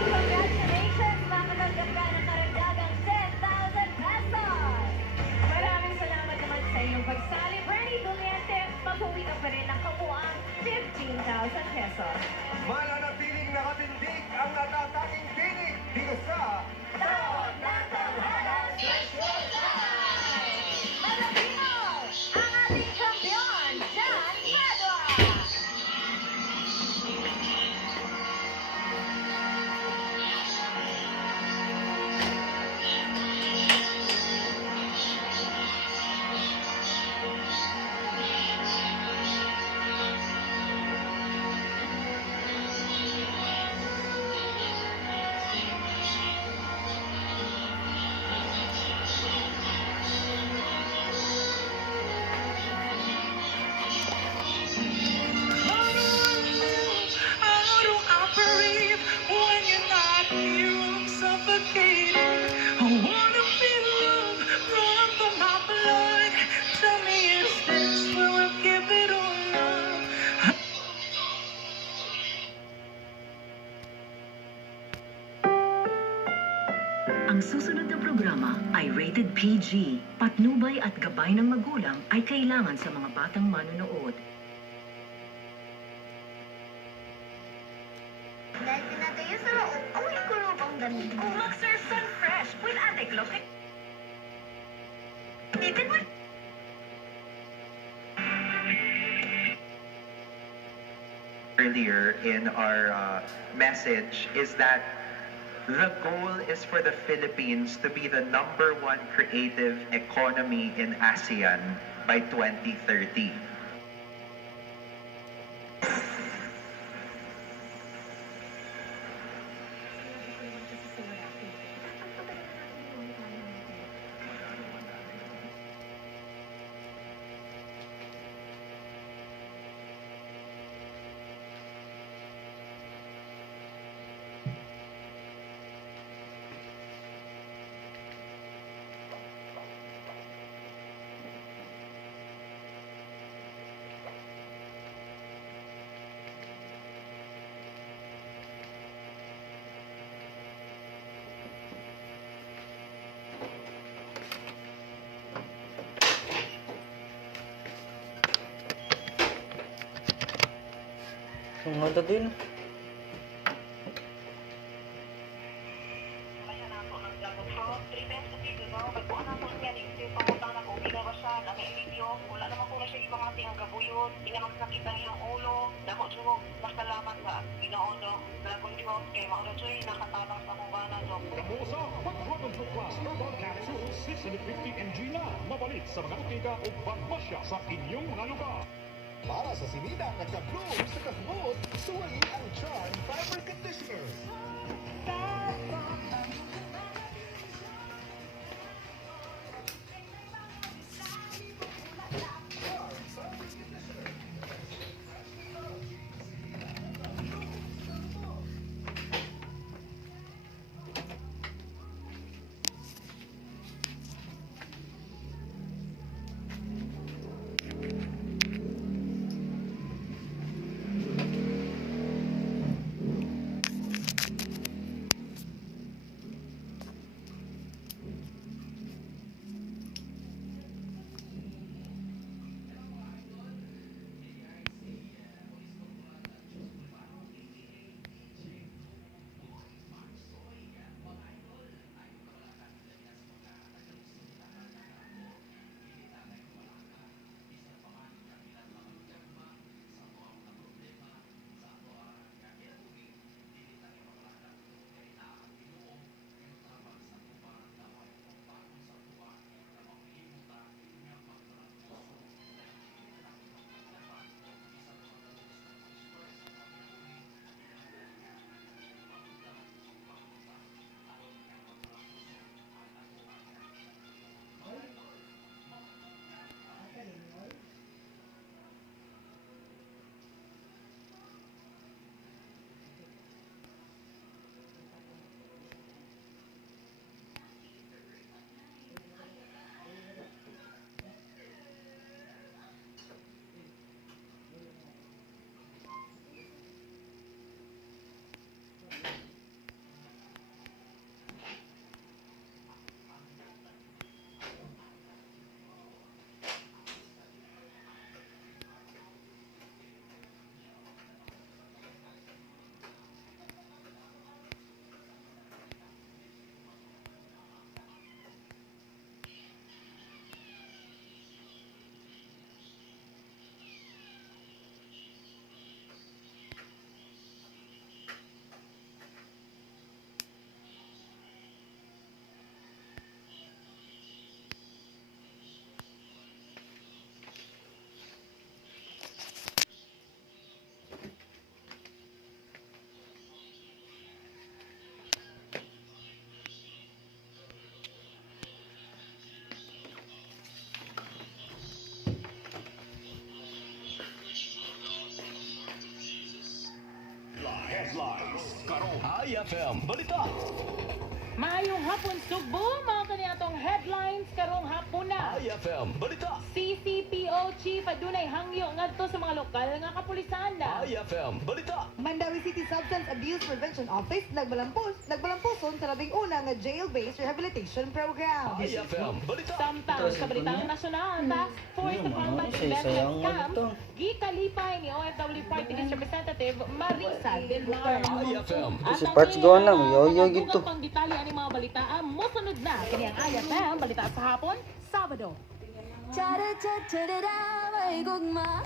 Congratulations! Makatanggap ka ng karagdagang 10,000 pesos! Maraming salamat naman sa iyong pagsali. Bernie Doliente, mag-uwi ka pa rin ng kabuang 15,000 pesos. Mananatiling nakatindig ang natatanging tinig dito sa... Tawag ng Tawhada Special Time! Malabino, ang ating kampiyon, John Padua! Ang susunod na programa ay rated PG. Patnubay at gabay ng magulang ay kailangan sa mga batang manonood. Dahil pinatayo sa loob, amoy kulog ang damit ko. Mag-Sir Sun Fresh with Ate Glock. Itin mo. Earlier in our message is that The goal is for the Philippines to be the #1 creative economy in ASEAN by 2030. Ang handa din. Kamusa, pag-Dragon Fruit Plus Herbal Capsules 650 mg na mabalik sa mga butika o pagpasya sa inyong mga lugar. Para sa sinina at ka-bloom sa kahimot, suwayin ang Charm Fabric Conditioner. Headlines, karong IFM Balita. Maayong hapon, Sugbo, mga kaniatong headlines karong hapon na. IFM Balita. CCPO Chief adunay hangyo ngadto sa mga lokal nga kapulisan na. IFM Balita. Mandawi City Substance Abuse Prevention Office nagbalampuson sa 11 nga jail-based rehabilitation program. IFM Balita. Samtang sa Balitang Nasyonal, Task Force to Combat Investment Scam, gikalipay ni OFW Party List Representative Marisa Del Mar. IFM. Si Parts gawa na, yoyo gito. Pang detalye ani mga balita mosunod na kini ang IFM Balita sa hapon, Sabado. may gugma.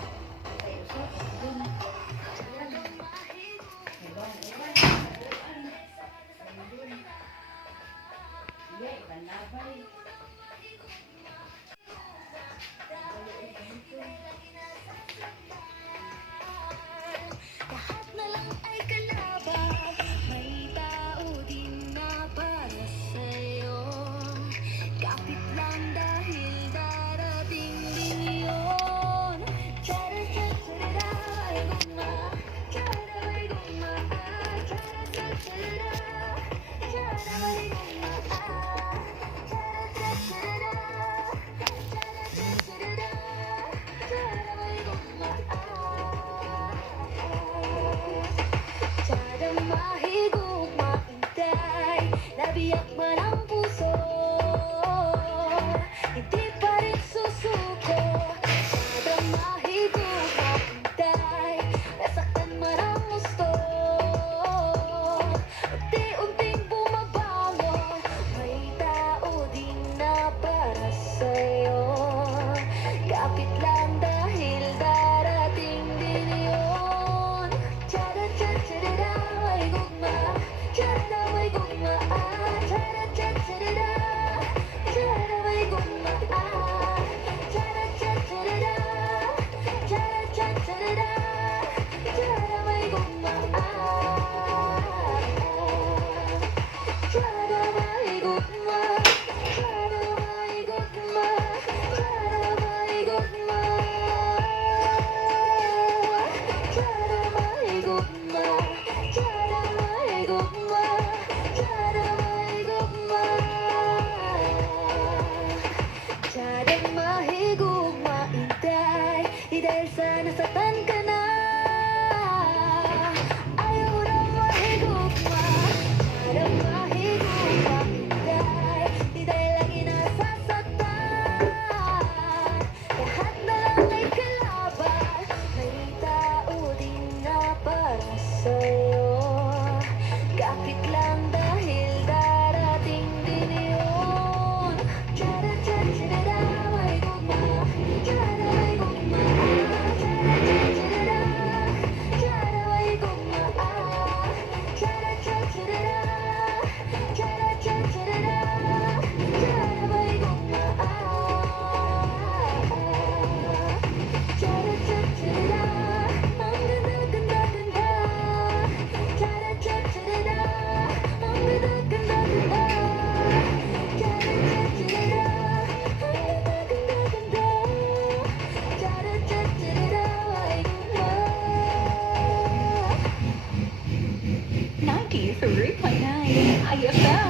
93.9 IFL.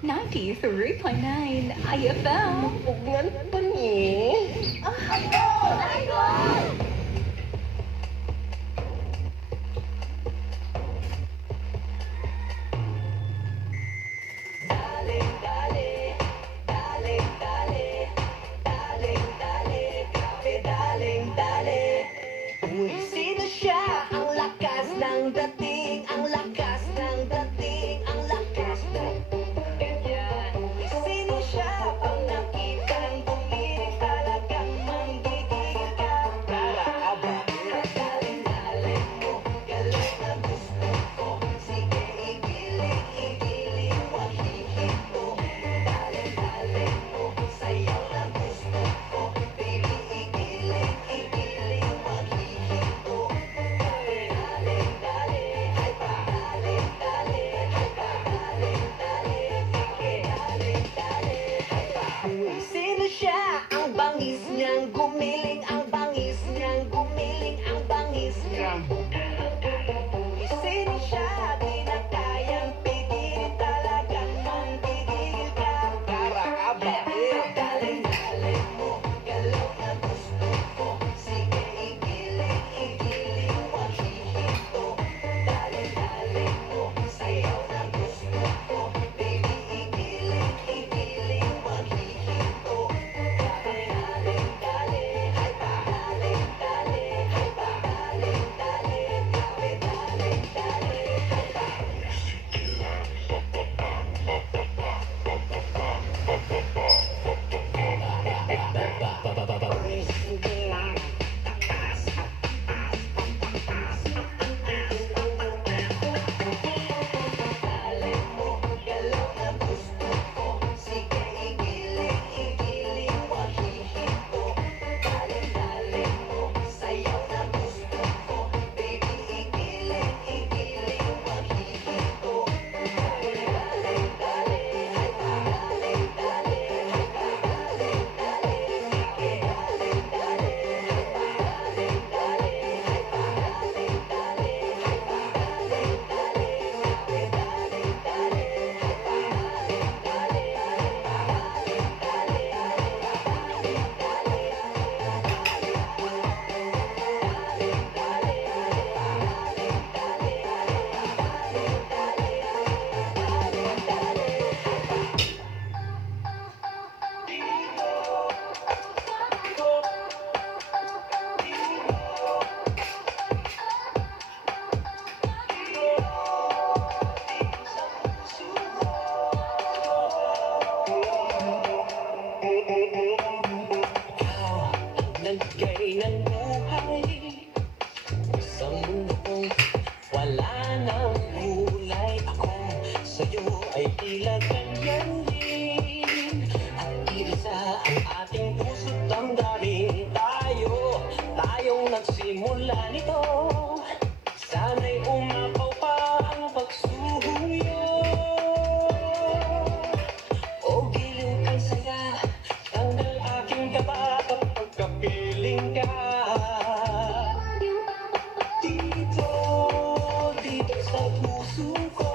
93.9 IFL. Bugnan pa ni. Uy, sino siya? Ang lakas ng dating, ang lakas ng dating, ang lakas ng ganyan. Uy, sino siya? Pag nakitang bumiling talagang manggigil ka. Para galing-galing mo, galing na gusto ko. Sige, igiling, wag hihinto. Galing-galing mo, sayaw na gusto ko. Baby, igiling, wag hihinto. Galing-galing, ay pa, galing-galing, ay pa, galing-galing, sige, galing-galing, ay pa. Uy, sino siya? Ang bangis niyang gumiling, ang bangis niyang gumiling, ang bangis niyang Uy, sino siya? Di na kayang pigilin, talagang manggigil ka. Para galing-galing mo, galaw na gusto ko. Sige, igiling, wag hihinto. Galing-galing mo, sayaw na gusto ko. Baby, igiling, wag hihinto. Galing-galing, ay pa, galing-galing, ay pa, galing-galing, grabe, galing-galing, ay pa. Galaw na gusto ko. Sige, igiling, wag hihinto. Galing-galing mo, sayaw na gusto ko. Baby, igiling, wag hihinto. Galing-galing, ay pa, galing-galing, ay pa, galing-galing, sige, galing-galing, ay pa, galing-galing, ay pa, galing-galing, ay pa, Nagbigay ng buhay sa mundong wala nang kulay. Ako sa'yo ay tila ganyan din. At isa ang ating puso't damdamin. Tayong nagsimula nito. Sana'y umapaw pa ang pagsuhuyo. O giliw kang saya, tanggal aking kaba kapag kapiling ka. Dito sa puso ko,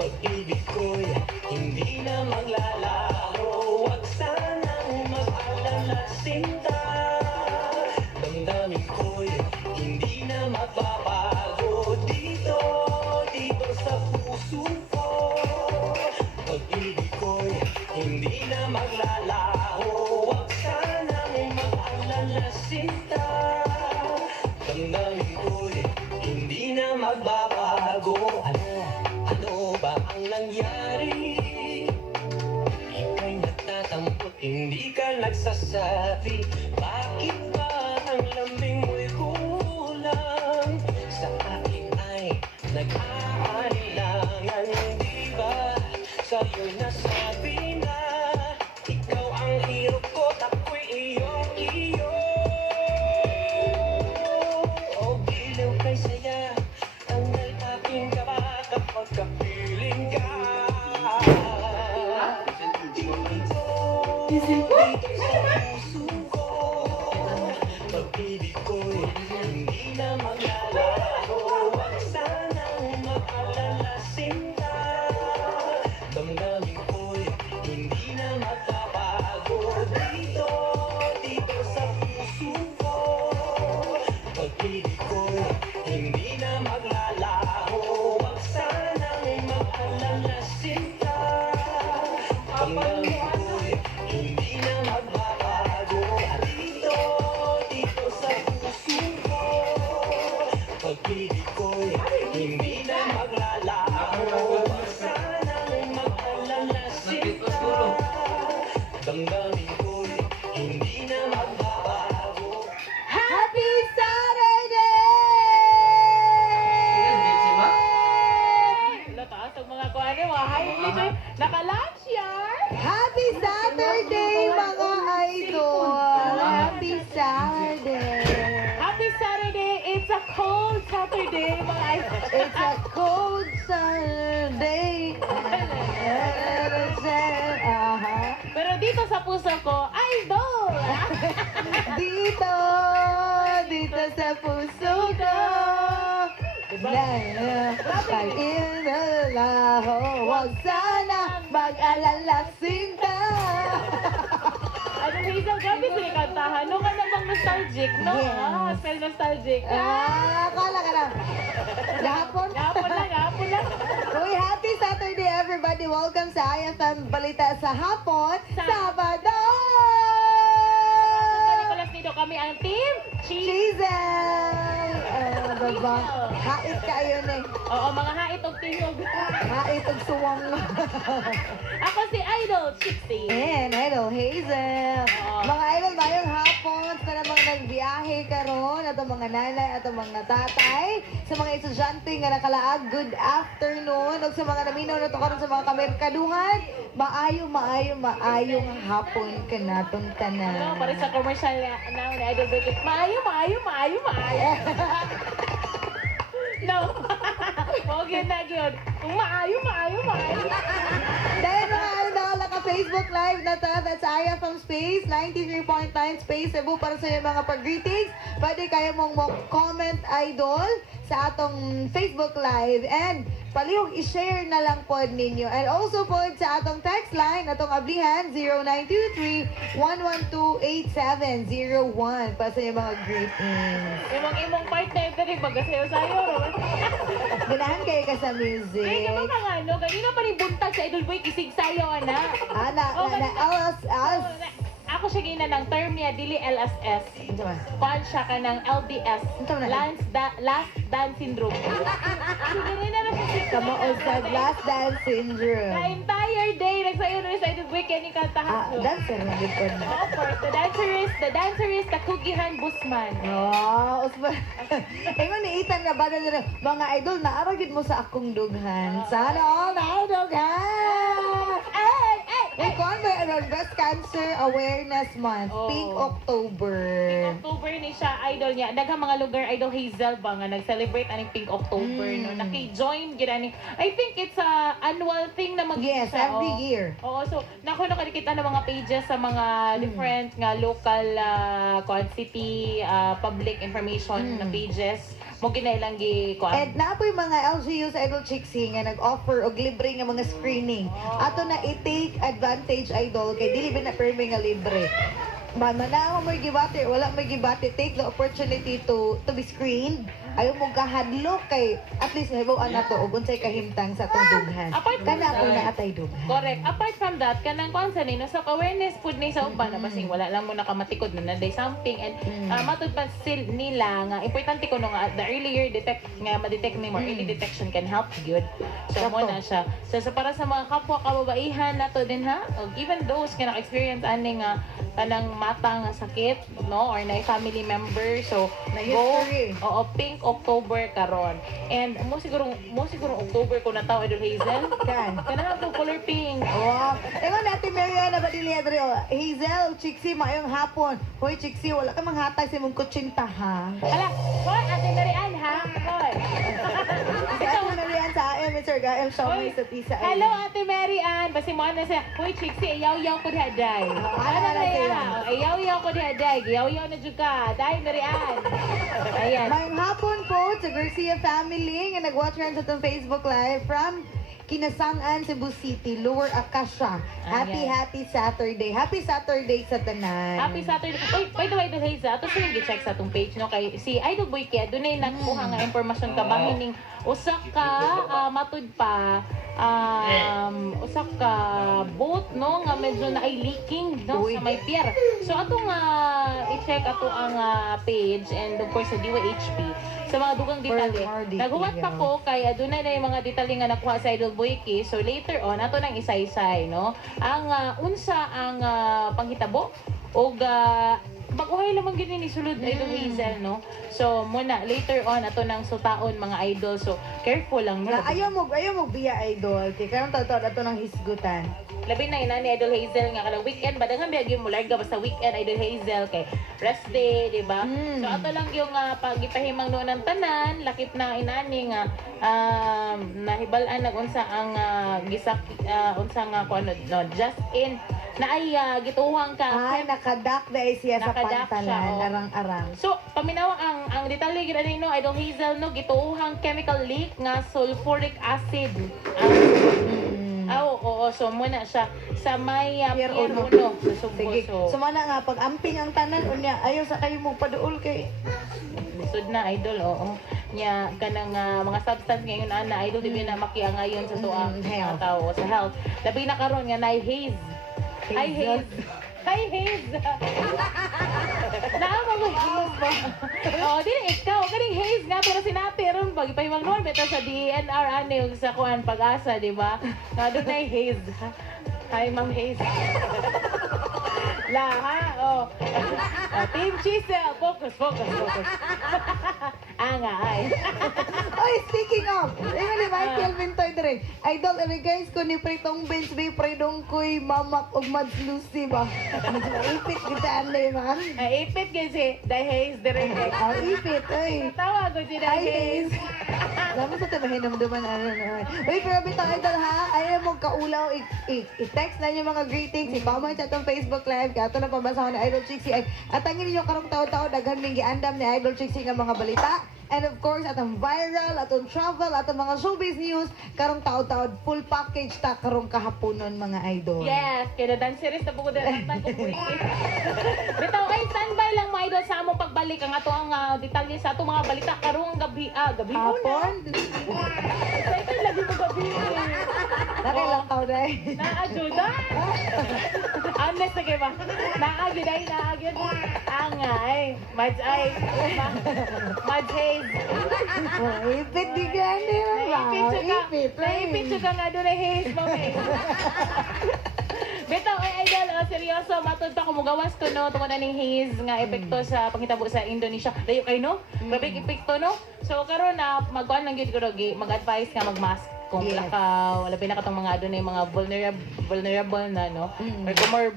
pag-ibig ko'y hindi na maglalaho. Huwag sanang mag-alala, sinta. Damdamin ko'y hindi na magbabago. Dito sa puso ko, pag-ibig ko'y hindi na maglalaho. Huwag sanang mag-alala, sinta. Damdamin ko'y hindi na magbabago. Ano ba ang nangyari? Ika'y nagtatampot, hindi ka nagsasabi. Bakit ba ang lambing mo'y kulang? Sa akin ay nag-aalinlangan, di ba? Sa'yo'y nasabi na ikaw ang hero ko, ako'y iyong-iyo. O bilaw kay saya, tanggal aking kaba kapag kapiling ka. Dito sa puso ko, pag-ibig ko'y hindi na maglalaho. Huwag sanang mag-alala, sinta. Damdamin ko'y hindi na magbabago. Dito sa puso ko. Pag-ibig ko'y hindi na maglalaho. Huwag sanang mag-alala, sinta. Damdamin ko'y hindi na magbabago. Dito sa puso ko. Pag-ibig ko'y hindi na maglalaho. Huwag sanang mag-alala, sinta. Damdamin ko'y hindi na magbabago. Happy Saturday! Taas ang mga kuwane, mga highlight. Naka-lunch yan! Happy Saturday, mga idol! Happy Saturday! Happy Saturday! It's a cold Saturday, mga idol. It's a cold Saturday. Pero dito sa puso ko, idol! Dito sa puso ko. Pag-inalaho, huwag sana mag-alala, sinta. Ano, Hazel, grabe sila kantahan. No ka namang nostalgic, no? Yes. Ah, spell nostalgic. Kala ka lang. Gahapon? Gahapon lang. Uy, happy Saturday, everybody. Welcome sa IFM Balita sa Hapon, Sabado! Nicolas Nido, kami ang team Cheezel! Diba? Hait kayo na Oo, mga hait og tingog. Hait og suwang. Ako si Idol Chixie. And Idol Hazel. Mga idol, mayong hapon na namang nagbiyahe karon at ang mga nanay at ang mga tatay. Sa mga estudyante nga nakalaag, good afternoon. Ug sa mga naminaw na to karon sa mga kamerkaduhan, maayong hapon ka natong tanan. No, para sa commercial na ni Idol Beckett. Maayo. No. Huwag yun na yun. Kung maayo. Dahil mga idol, naka-Facebook Live na to. That's IFM Space, 93.9 Space Cebu para sa mga pag-greetings. Pwede kayo mong comment, idol, sa atong Facebook Live. And palihog i-share na lang pod ninyo. And also pod sa atong text line, atong ablihan, 0923-112-8701 para sa mga greetings. Imong partner ito rin pagkasayo-sayo. Ganahan kayo ka sa music. Ay, naman mga ano, ganina pa rin buntag sa Idol Boy, kisig sayo, ana. Ako siya gina ng term niya, dili LSS. Kuhan siya ka ng LDS. Last Dance Syndrome. So, ganina na siya siya. Kamaos sa Last Dance Syndrome. The entire day, nagsayo na sa Idol Boy, kaya ni kantahan ko. Dancer na dito na. Of course, the dancer is the Kugihan Busman. Usman. Ingon ni Ethan nga ba na mga idol, naaragid mo sa akong dughan. Sana all na dughan! Ikaw ba ang Breast Cancer Awareness Month? Pink October. Pink October ni siya, idol niya. Daghang mga lugar, idol Hazel ba nga, nag-celebrate aning Pink October, no? Naki-join, gina I think it's a annual thing na Yes, every year. Oo, so, nakita ng mga pages sa mga different nga local city, public information na pages. Mo ginailang And napoy mga LGU sa Idol Chixie nga nag-offer og libre nga mga screening. Ato na i-take advantage, idol, kay dili ba na permi nga libre. Mananaw mo gibati, wala mo gibati, take the opportunity to be screened. Ayaw mo kahadlok kay at least hibaw na to ug unsay kahimtang sa atong dughan. Kana ako na atay dughan. Correct. Apart from that, kanang konsa ni no, sa awareness pud ni sa uban na basing wala lang mo nakamatikod na naday something and matud pa nila nga importante ko no nga the earlier ma-detect ni more early detection can help good. So mo na siya. So para sa mga kapwa kababaihan nato din ha, even those nga na-experience ani nga kanang mata nga sakit no or na family member so go Pink October karon. And mo siguro October ko na tao Idol Hazel. Kanang po color pink. Wow. Ingon natin Mariana Badili Adrio. Hazel, Chixie, maayong hapon. Hoy Chixie, wala ka manghatag sa imong kutsinta ha. Hala, hoy, Ate Marian ha. Hoy. Ito Marian sa ayon Mr. Twitter, gael siya mo sa tisa. Hello, Ate Mary Ann. Basi mo na siya. Uy, Chiksi, ayaw-yaw ko diha, day. Ano na yan? Ayaw-yaw ko diha, day. Ayaw-yaw na juga. Day, Mary Ann. Ayan. Mayang hapon po sa Garcia family nga nag-watch rin sa itong Facebook Live from Kinasan-an, Cebu City, Lower Acacia. Happy Saturday. Happy Saturday sa tanan. Happy Saturday. Uy, by the way, Hazel, ato silang gi-check sa atong page, no? Kay si Idol Boy Ked, doon ay nagkuha nga impormasyon ka ba, meaning usak ka, matud pa, usak ka boat, no? Nga medyo na ay leaking, no? Sa may pier. So, atong i-check ato ang page and of course sa DYHP sa mga dugang detalye. Naghuwat pa ko kay aduna na yung mga detalye nga nakuha sa Idol Boyki. So later on ato nang isa-isay, no. Ang unsa ang panghitabo og baguhay lamang gini ni sulod Idol Hazel, no. So muna later on ato nang sutaon mga idol. So careful lang, no. Ayaw mo biya idol. Kay karong taw-taw ato nang hisgutan. Labi na ina ni Idol Hazel nga kada weekend badangan biag yung mularga basta weekend Idol Hazel kay rest day, di ba? So ato lang yung pagipahimang noon ng tanan, lakip na inani nga nahibal-an unsa ang gisak unsa nga kuno no, just in na ay gituhang ka. Ay, nakadak na siya sa pantalan, arang-arang. So, paminaw ang detalye gid ani no Idol Hazel no gituhang chemical leak nga sulfuric acid. Oo, so muna siya sa may Pier 1 sa Subo. So mana nga pag amping ang tanan unya ayaw sa kayo mo paduol kay lisod na idol, oo. Nya kanang mga substance ngayon ana idol di na makiangayon sa tuang tao sa health. Labi na karon nga nay haze. Hi haze. Hi haze. Naama mo ba? Oh, di ikaw kaning haze nga pero sinapi ron pag ipahimang noon beto sa DNR ani sa kuan pag-asa, di ba? Na doon ay haze. Hi Ma'am Haze. Ha? Team Chisel, focus. Ay. Oy, speaking of, ni Michael Mintoy dire. Idol, guys, ko ni Pritong Benz, may pridong ko'y mamak og Mads Lucy ba? Ipit kita anay, man. Ipit kasi, Day Haze dire. Ipit, oy. Tawa ko si Day Haze. Naman sa tabahin naman ano. Uy, pero bitaw, idol ha, ayaw mo kaulaw, i-text na yung mga greetings, i-comment sa itong Facebook Live, kaya ito na pabasa ko ni Idol Chixie. At ang ninyo karong tao-tao, daghan ming giandam ni Idol Chixie nga mga balita. And of course, atong viral, atong travel, atong mga showbiz news, karong tao-tao, full package ta karong kahaponon mga idol. Yes, kaya dance series na po ko din ang bitaw, ay standby lang mga idol sa among pagbalik ang ato ang detalye sa atong mga balita karong gabi hapon. Excited lagi mo gabi. Nakilang tao dahil. Naajuda. Honest na kayo ba? Naagid. Ang Mads Haze. Ipit di gani ba? Ipit ka nga doon ay Haze, mami. Bitaw ay idol, seryoso, matod pa kumugawas ko no, tungkol na ning haze nga epekto sa panghitabo sa Indonesia. Layo kay no? Grabe epekto no? So karon na magkuan lang gyud ko mag-advise nga mag-mask kung lakaw, labi na katong mga doon ay mga vulnerable na no. Or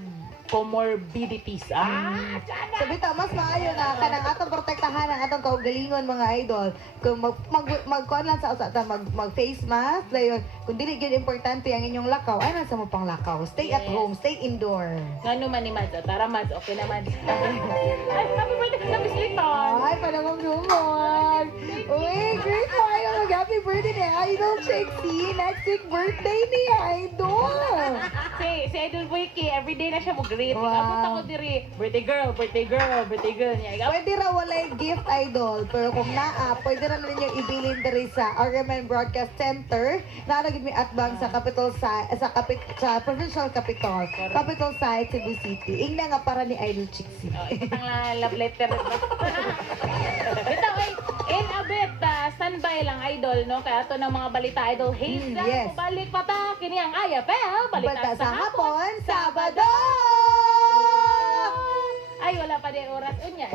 comorbidities. So bitaw, mas maayo na kanang atong protektahan ang atong kaugalingon mga idol. Kung magkuan lang sa mag-face mask, dayon kung dili gyud importante ang inyong lakaw, ay nasa mo pang lakaw. Stay at home, stay indoor. Ngano man ni Mads? Tara Mads, okay na Mads. Ay, happy birthday, happy sliton. Ay, panamang dumon. Uy, great tayo. Happy birthday ni Idol Chixie. Next week birthday ni Idol. Si Idol Boyki, everyday na siya mo greet. Abot ako diri, birthday girl niya. Pwede ra walay gift idol, pero kung naa, pwede ra ninyo ibilin diri sa RMN Broadcast Center. Nalagid mi atbang sa capital sa provincial capital site Cebu City. Ingna nga para ni Idol Chixie. Ang love letter. Ito ay in a bit, standby lang idol, no? Kaya ito ng mga balita idol. Haze lang, balik pa ta. Kini ang IFL, balita sa hapon, Sabado! Ay, wala pa din oras. Unya.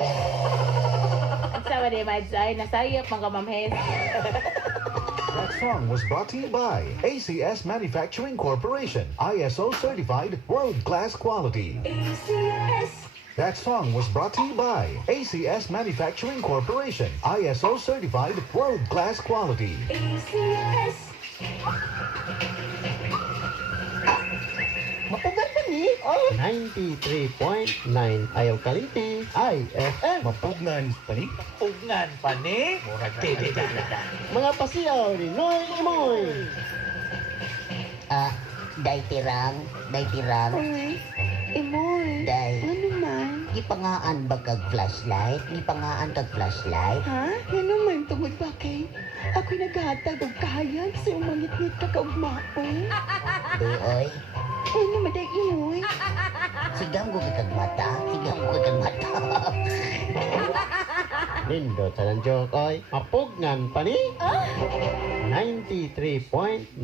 Sabi din, Mads, ay nasayap mga mamhes. That song was brought to you by ACS Manufacturing Corporation, ISO certified world-class quality. ACS. That song was brought to you by ACS Manufacturing Corporation, ISO certified world-class quality. ACS. Mapugan pa ni. Oh. 93.9 ayaw kalinti. IFM. Mapugnan pa ni. Pugnan pa ni. Mga pasiyaw ni Noy Imoy. Day tirang. Uy, Imoy. Day. Ano man? Gipangaan ba kag flashlight? Gipangaan kag flashlight? Ha? Ano man tungod ba kay? Ako'y naghatag og kahayag sa umangit-ngit ka kaugmapon. Oy. Ano maday Imoy? Sigang ko kag mata. Lindo talang joke, oy. Mapugnan pa ni. 93.9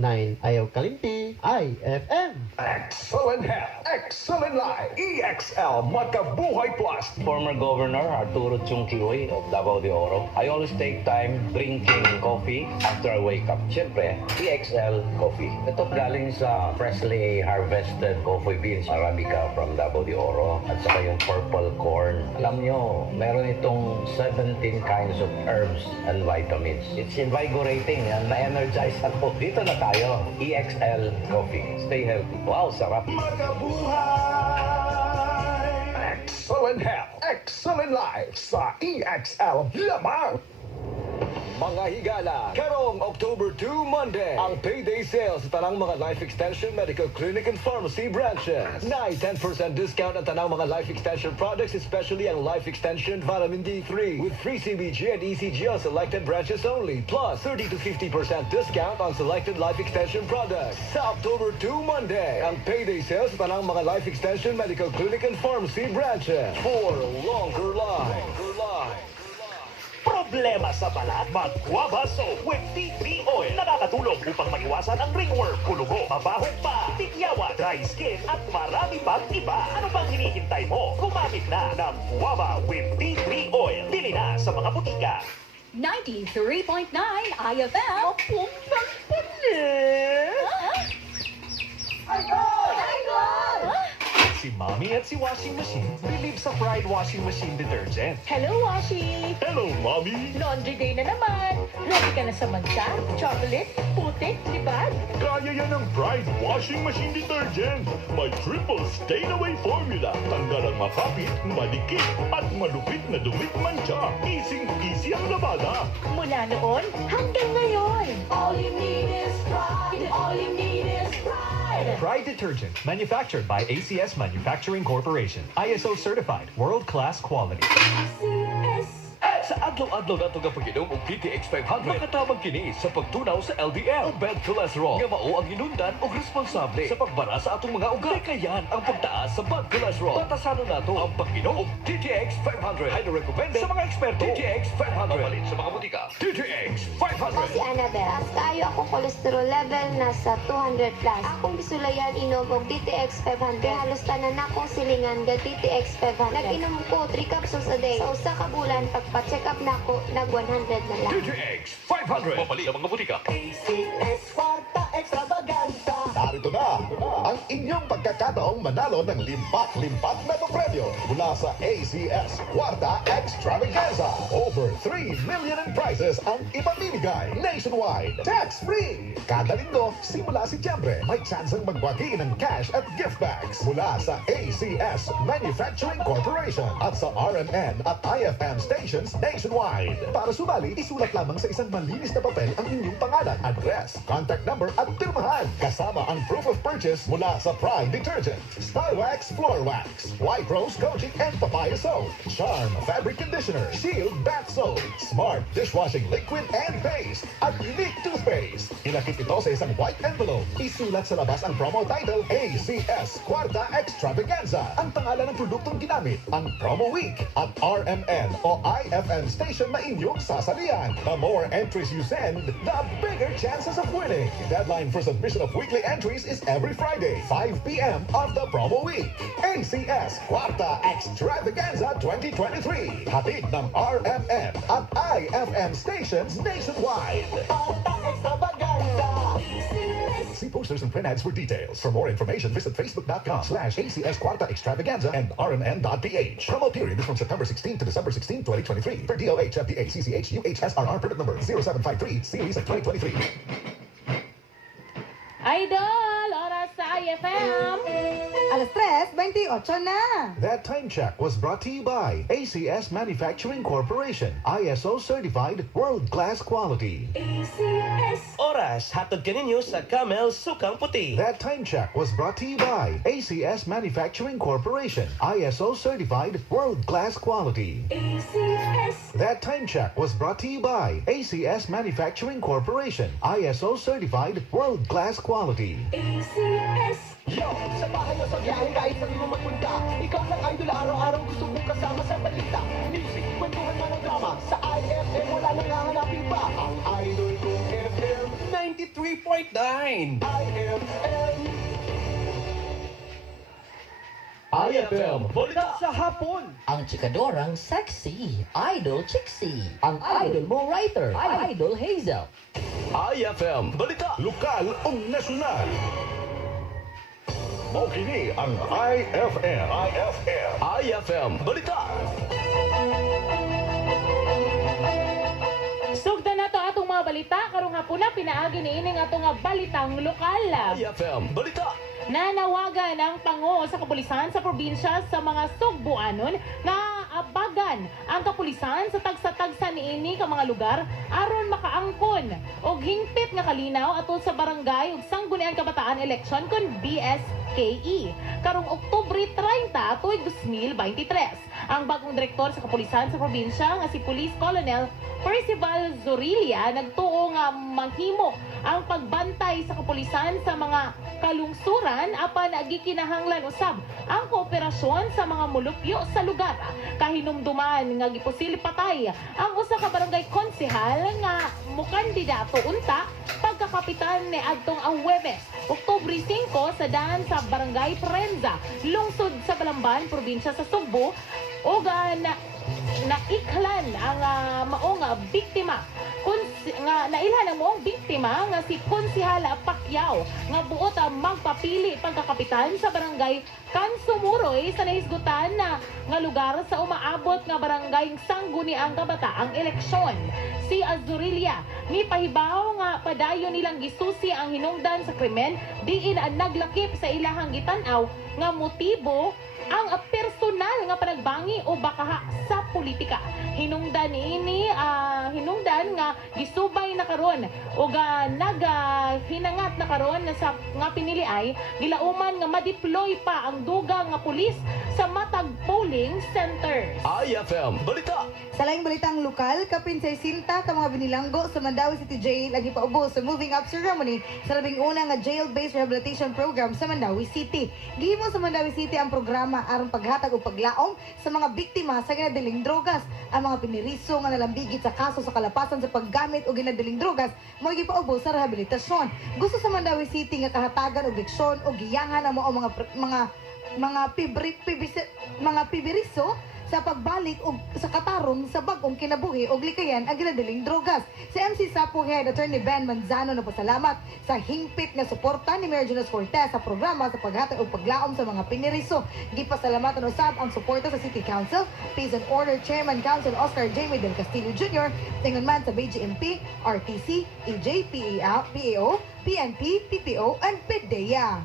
ayaw kalinti. IFM. Excellent health, excellent life, EXL Makabuhay Plus. Former Governor Arturo Chungkihoy of Davao de Oro. I always take time drinking coffee after I wake up. Siyempre, EXL coffee. Ito galing sa freshly harvested coffee beans Arabica from Davao de Oro at saka yung purple corn. Alam nyo, meron itong 17 kinds of herbs and vitamins. It's invigorating and na-energize ako. Dito na tayo. EXL coffee. Stay healthy. Wow, sarap. Excellent health, excellent life sa EXL Lamang. Mga higala, karong October 2 Monday, ang payday sales sa tanang mga Life Extension Medical Clinic and Pharmacy branches. Na 10% discount ang tanang mga Life Extension products, especially ang Life Extension Vitamin D3 with free CBG and ECG on selected branches only, plus 30 to 50% discount on selected Life Extension products. Sa October 2 Monday, ang payday sales sa tanang mga Life Extension Medical Clinic and Pharmacy branches for longer life. Problema sa balat? Mag-Guava Soap with tea tree oil. Nakakatulong upang maiwasan ang ringworm, kulugo, mabahong pa, tikyawa, dry skin, at marami pang iba. Ano pang hinihintay mo? Gumamit na ng Guava with tea tree oil. Bili na sa mga butika. 93.9 IFM. Mapugan pa ni. Si Mommy at si Washing Machine believe sa Pride Washing Machine Detergent. Hello, Washi! Hello, Mommy! Laundry day na naman. Ready ka na sa mansa, chocolate, putik, libag? Kaya yan ang Pride Washing Machine Detergent. May triple stain-away formula. Tanggal ang makapit, madikit, at malupit na dumit mancha. Easy ang labada. Mula noon hanggang ngayon. All you need is pride. All you need is pride. Pride Detergent, manufactured by ACS Manufacturing Corporation. ISO certified, world-class quality. Sa adlaw-adlaw na itong pag-inom ng PTX 500, makatabang kini sa pagtunaw sa LDL o bad cholesterol. Nga mao ang inundan o responsable sa pagbara sa atong mga ugat. Kayan ang pagtaas sa bad cholesterol. Batasano na ito ang pag-inom ng TTX 500. Highly recommended sa mga eksperto. TTX 500. Mabalin sa mga butika. TTX 500. Si Annabelle, kayo ako cholesterol level nasa 200 plus. Akong bisulayan inom og DTX 500. Halos tanan akong silingan ga DTX 500. Nag-inom ko 3 capsules a day. Sa usa ka bulan pagpa-check up na ako, nag 100 na lang. TTX 500. Mabalin sa mga butika. ACS Kwarta Extravaganza. Narito na ang inyong pagkakataong manalo ng limpat-limpat na premyo mula sa ACS Kwarta Extravaganza. Over 3 million in prizes ang ipamimigay nationwide. Tax-free! Kada linggo, simula Setyembre, may chance ang magwagi ng cash at gift bags mula sa ACS Manufacturing Corporation at sa RMN at IFM stations nationwide. Para sumali, isulat lamang sa isang malinis na papel ang inyong pangalan, address, contact number at pirmahan. Kasama ang proof of purchase mula sa Pride Detergent, Star Wax Floor Wax, White Rose Kojic and Papaya Soap, Charm Fabric Conditioner, Shield Bath Soap, Smart Dishwashing Liquid and Paste, at Unique Toothpaste. Ilakip ito sa isang white envelope. Isulat sa labas ang promo title ACS Kwarta Extravaganza. Ang pangalan ng produktong ginamit, ang promo week at RMN o IFM station na inyong sasalihan. The more entries you send, the bigger chances of winning. Deadline for submission of weekly entries is every Friday, 5 p.m. of the promo week. ACS Kwarta Extravaganza 2023. Hatid ng RMN at IFM stations nationwide. See posters and print ads for details. For more information, visit facebook.com/ACS Kwarta Extravaganza and rmn.ph. Promo period is from September 16 to December 16, 2023. Per DOH, FDA, CCH, UHSRR, permit number 0753, series of 2023. Idol, oras sa IFM. Alas 3:28 na. That time check was brought to you by ACS Manufacturing Corporation, ISO certified world-class quality. Oras, hatod ka ninyo sa Camel Sukang Puti. That time check was brought to you by ACS Manufacturing Corporation, ISO certified world-class quality. That time check was brought to you by ACS Manufacturing Corporation, ISO certified world-class quality. Yo, sa bahay o sa biyahe kahit saan mo magpunta, ikaw lang idol, araw-araw gusto kong kasama sa balita. Music, kwentuhan man ang drama, sa IFM wala nang hahanapin pa. Ang idol kong FM 93.9 IFM. IFM, balita sa hapon. Ang chikadorang sexy, Idol Chixie. Ang idol mo writer, Idol Hazel. IFM, balita lokal o nasyonal. O kini ang IFM, balita. Sugdan na to atong mga balita karong hapon na pinaagi ni ining atong nga balitang lokal. IFM, balita. Nanawagan ang pango sa kapulisan sa probinsya sa mga sugbuanon nga abagan ang kapulisan sa tagsa-tagsa niini ka mga lugar aron makaangkon og hingpit nga kalinaw atol sa barangay ug sangguniang kabataan election kon BSKE karong Oktubre 30 tuig 2023. Ang bagong direktor sa kapulisan sa probinsya nga si Police Colonel Percival Zorilia nagtuo nga mahimo ang pagbantay sa kapulisan sa mga kalungsuran apan gikinahanglan usab ang kooperasyon sa mga mulupyo sa lugar. Kahinumduman nga gipusil patay ang usa ka barangay konsehal nga mokandidato unta pagkakapitan ni adtong Huwebes, Oktubre 5 sa daan sa barangay Prenza, lungsod sa Balamban, probinsya sa Sugbo, ug naiklan ang maong biktima nga nailhan ang maong biktima nga si Konsehal Pacquiao nga buot ang magpapili pagkakapitan sa barangay Kansumuroy sa nahisgutan na nga lugar sa umaabot nga barangay Sangguniang Kabataang eleksyon. Si Azurilia ni pahibaw nga padayon nilang gisusi ang hinungdan sa krimen diin ang naglakip sa ilahang gitanaw nga motibo ang personal nga panagbangi o baka sa politika. Hinungdan hinungdan nga gisubay na karon o hinangat na karon sa nga piniliay gilauman nga ma-deploy pa ang dugang nga pulis sa matag polling centers. IFM, balita. Sa laing balitang lokal, kapin sa isinta ka mga binilanggo sa Mandawi City Jail lagi paubos sa moving up ceremony sa labing una nga jail-based rehabilitation program sa Mandawi City. Gihimo sa Mandawi City ang programa aron paghatag o paglaom sa mga biktima sa ginadaling drogas. Ang mga piniriso nga nalambigit sa kaso sa kalapasan sa paggamit o ginadaling drogas mo gipaubos sa rehabilitasyon. Gusto sa Mandawi City nga kahatagan og leksyon o giyangan ang mga pibiriso sa pagbalik o sa katarong sa bagong kinabuhi o likayan ang ginadaling drogas. Si MC Sapo Head Attorney Ben Manzano na pasalamat sa hingpit na suporta ni Mayor Jonas Cortez sa programa sa paghatag o paglaom sa mga piniriso. Gipasalamatan usab ang suporta sa City Council, Peace and Order Chairman Council Oscar Jamie Del Castillo Jr., tingon man sa BGMP, RTC, EJ, PAO, PNP, PPO, and PIDEA.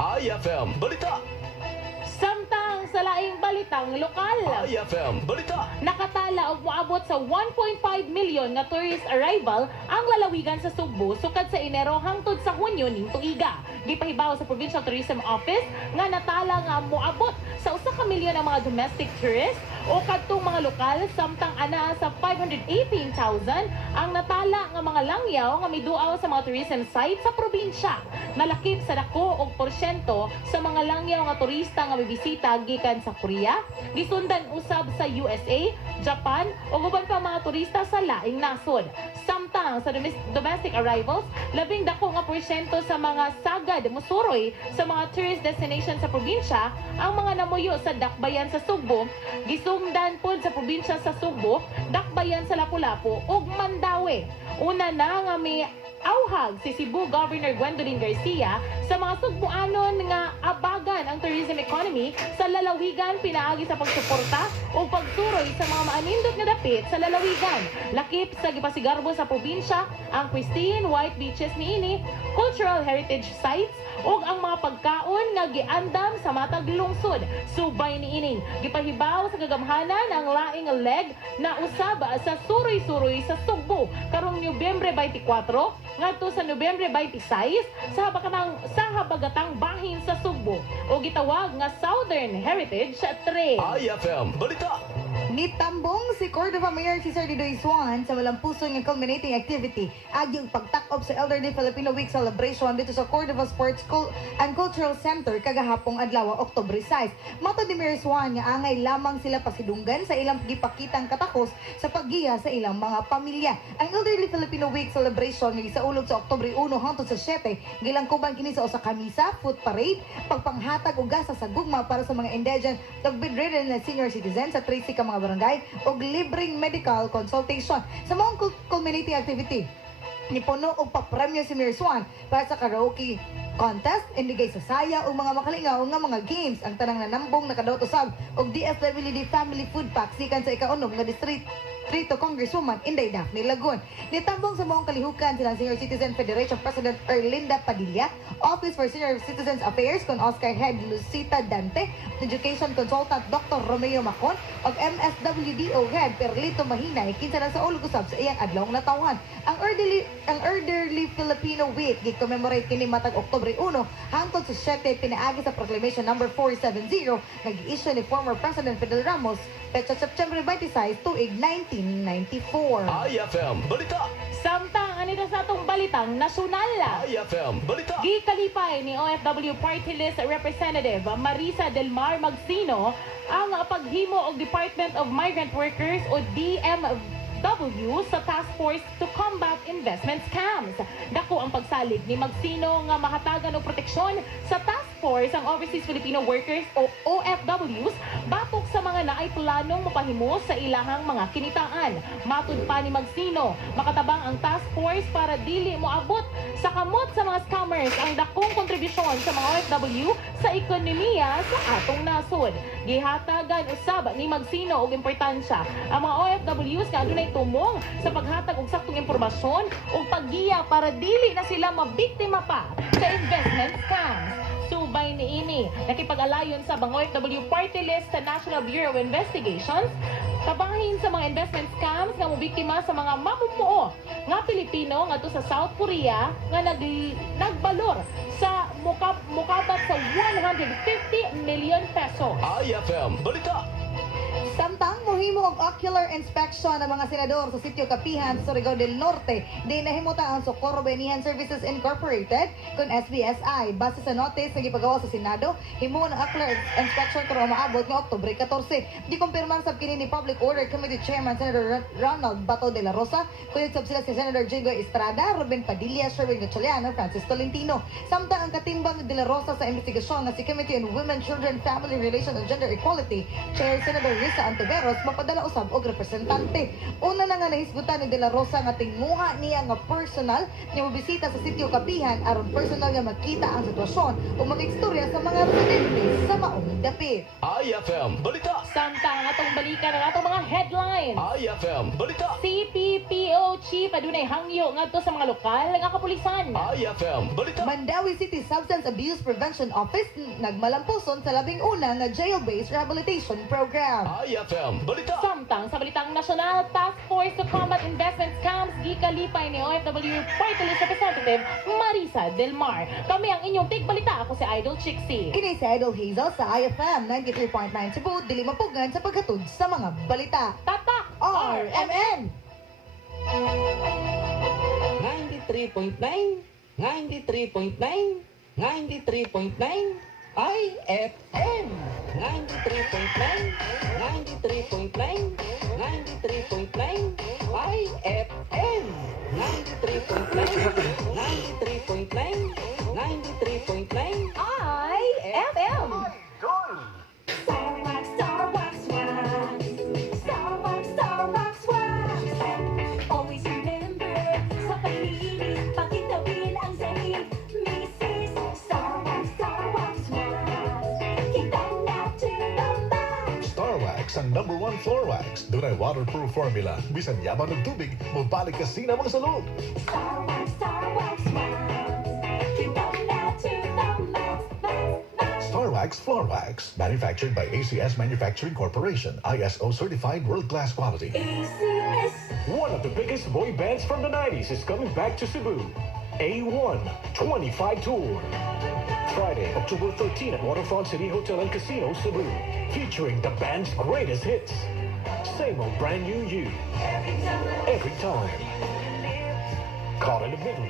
IFM, balita. Samtang sa laing balitang lokal, IFM, balita. Nakatala og moabot sa 1.5 million nga tourist arrival ang lalawigan sa Sugbo sukad sa Enero hangtod sa Hunyo ning tuiga. Gipahibaw sa Provincial Tourism Office nga natala nga moabot sa 1 ka milyon ang mga domestic tourists o kadtong mga lokal samtang ana sa 518,000 ang natala nga mga langyaw nga miduaw sa mga tourism site sa probinsya. Nalakip sa dako og porsyento sa mga langyaw nga turista nga mibisita gikan sa Korea, gisundan usab sa USA, Japan ug uban pa mga turista sa laing nasod. Samtang sa domestic arrivals, labing dako nga porsyento sa mga sagad musuroy sa mga tourist destination sa probinsya ang mga namuyo sa Dakbayan sa Sugbo, gisungdan pod sa probinsya sa Sugbo, Dakbayan sa Lapu-Lapu ug Mandawi. Una na nga may auhag si Cebu Governor Gwendolyn Garcia sa mga Sugboanon nga abagan ang tourism economy sa lalawigan pinaagi sa pagsuporta o pagsuroy sa mga maanindot nga dapit sa lalawigan. Lakip sa gipasigarbo sa probinsya ang pristine white beaches niini, cultural heritage sites, ug ang mga pagkaon nga giandam sa matag lungsod. Subay niini, gipahibaw sa kagamhanan ang laing leg na usab sa suroy-suroy sa Sugbo karong Nobyembre 24 ngadto sa Nobyembre 26 sa habagatang bahin sa Sugbo o gitawag nga Southern Heritage Trail. IFM Balita. Nitambong si Cordova Mayor Cesar Didoy Swan sa walang puso ng culminating activity agyong pagtak-op sa Elderly Filipino Week celebration dito sa Cordova Sports and Cultural Center kagahapong adlaw Oktubre 6. Matod ni Mayor Swan nga angay lamang sila pasidunggan sa ilang gipakitang katakos sa paggiya sa ilang mga pamilya. Ang Elderly Filipino Week celebration nga gisaulog sa Oktubre 1 hangtod sa 7 gilangkuban kini sa usa ka misa, food parade, pagpanghatag og gasa sa gugma para sa mga indigent ug bedridden na senior citizens sa 30 ka mga barangay o libreng medical consultation. Sa mga culminating activity, nipuno og papremyo si Mayor Swan para sa karaoke contest, indigay sa saya o mga makalingaw nga mga games. Ang tanang nanambong nakadaot usab og DSWD Family Food Pack sikan sa ika-unom nga Distrito Congresswoman Inday Daphne Lagun. Nitambong sa mga kalihukan silang Senior Citizen Federation President Erlinda Padilla, Office for Senior Citizens Affairs kon Oscar Head Lucita Dante, Education Consultant Dr. Romeo Macon, ug MSWDO Head Perlito Mahinay kinsa na sa ulog usab sa iyang adlaw nga tawhan. Ang Elderly Filipino Week gi-commemorate kini matag Oktubre 1 hangtod sa 7 pinaagi sa Proclamation number 470 nag-issue ni former President Fidel Ramos petsa September 26 tuig 1994. IFM Balita. Samtang anito sa atong balitang nasyonal. IFM Balita. Gikalipay ni OFW Party List Representative Marisa Del Mar Magsino ang paghimo og Department of Migrant Workers o DMW sa Task Force to Combat Investment Scams. Dako ang pagsalig ni Magsino nga mahatagan og proteksyon sa Task Force ang Overseas Filipino Workers o OFWs batok sa mga naay planong mapahimo sa ilahang mga kinitaan. Matud pa ni Magsino, makatabang ang Task Force para dili moabot sa kamot sa mga scammers ang dakong kontribusyon sa mga OFW sa ekonomiya sa atong nasod. Gihatagan usab ni Magsino og importansya ang mga OFWs nga adunay tumong sa paghatag og saktong impormasyon ug paggiya para dili na sila mabiktima pa sa investment scams. Subay niini, nakipag-alayon sa bang OFW Party List sa National Bureau of Investigations, kabahin sa mga investment scams nga mobiktima sa mga mamumuo nga Pilipino ngadto sa South Korea nga nagbalor sa mukabat sa 150 million pesos. IFM Balita. Samtang mohimo og ocular inspection ng mga senador sa sitio Kapihan sa Surigao del Norte, di nahimutan ang Socorro Benihan Services Incorporated kun SBSI. Base sa notice na gipagawa sa Senado, himo ang ocular inspection karon maabot nga Oktubre 14. Gikumpirman sab kini ni Public Order Committee Chairman Senator Ronald Bato de la Rosa, kunig sab sila si Senator Jigoy Estrada, Ruben Padilla, Sherwin Gatchaliano, Francis Tolentino. Samtang ang katimbang de la Rosa sa investigasyon nga si Committee on Women, Children, Family Relations and Gender Equality, Chair Senator Risa Antiveros, mapadala usab og representante. Una na nga nahisgutan ni De La Rosa nga tinguha niya nga personal nga mobisita sa sitio Kapihan aron personal nga makita ang sitwasyon o mag-ekstorya sa mga residente sa maong dapit. IFM Balita. Samtang atong balikan ang atong mga headlines. IFM Balita. CPPO Chief adunay hangyo ngadto sa mga lokal nga kapulisan. IFM Balita. Mandawi City Substance Abuse Prevention Office nagmalampuson sa 11 nga jail-based rehabilitation program. IFM Balita. Samtang sa balitang nasyonal, Task Force to Combat Investment Scams gikalipay ni OFW Party List Representative Marisa Del Mar. Kami ang inyong tigbalita. Ako si Idol Chixie. Kini si Idol Hazel sa IFM 93.9 Cebu, dili mapugan sa paghatod sa mga balita. Tatak RMN 93.9 93.9 93.9 IFM 93.9 93.9 93.9 IFM 93.9 93.9 93.9 IFM. Starbucks, Starbucks, wax. Starbucks, Starbucks, wax. Always remember, sa paglinis, pakitawin ang sahig. Mrs. Starbucks, Starbucks, wax. Kita na to the max. Starwax ang #1 ang floor wax. Doon ay waterproof formula. Bisan yaman ng tubig, mabalik ka sinamang sa loob. Star Wax Floor Wax. Manufactured by ACS Manufacturing Corporation. ISO certified world-class quality. One of the biggest boy bands from the 90s is coming back to Cebu. A1 25 Tour. Friday, October 13 at Waterfront City Hotel and Casino, Cebu. Featuring the band's greatest hits. Same old brand new you. Every time. Caught in the middle.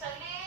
Saling!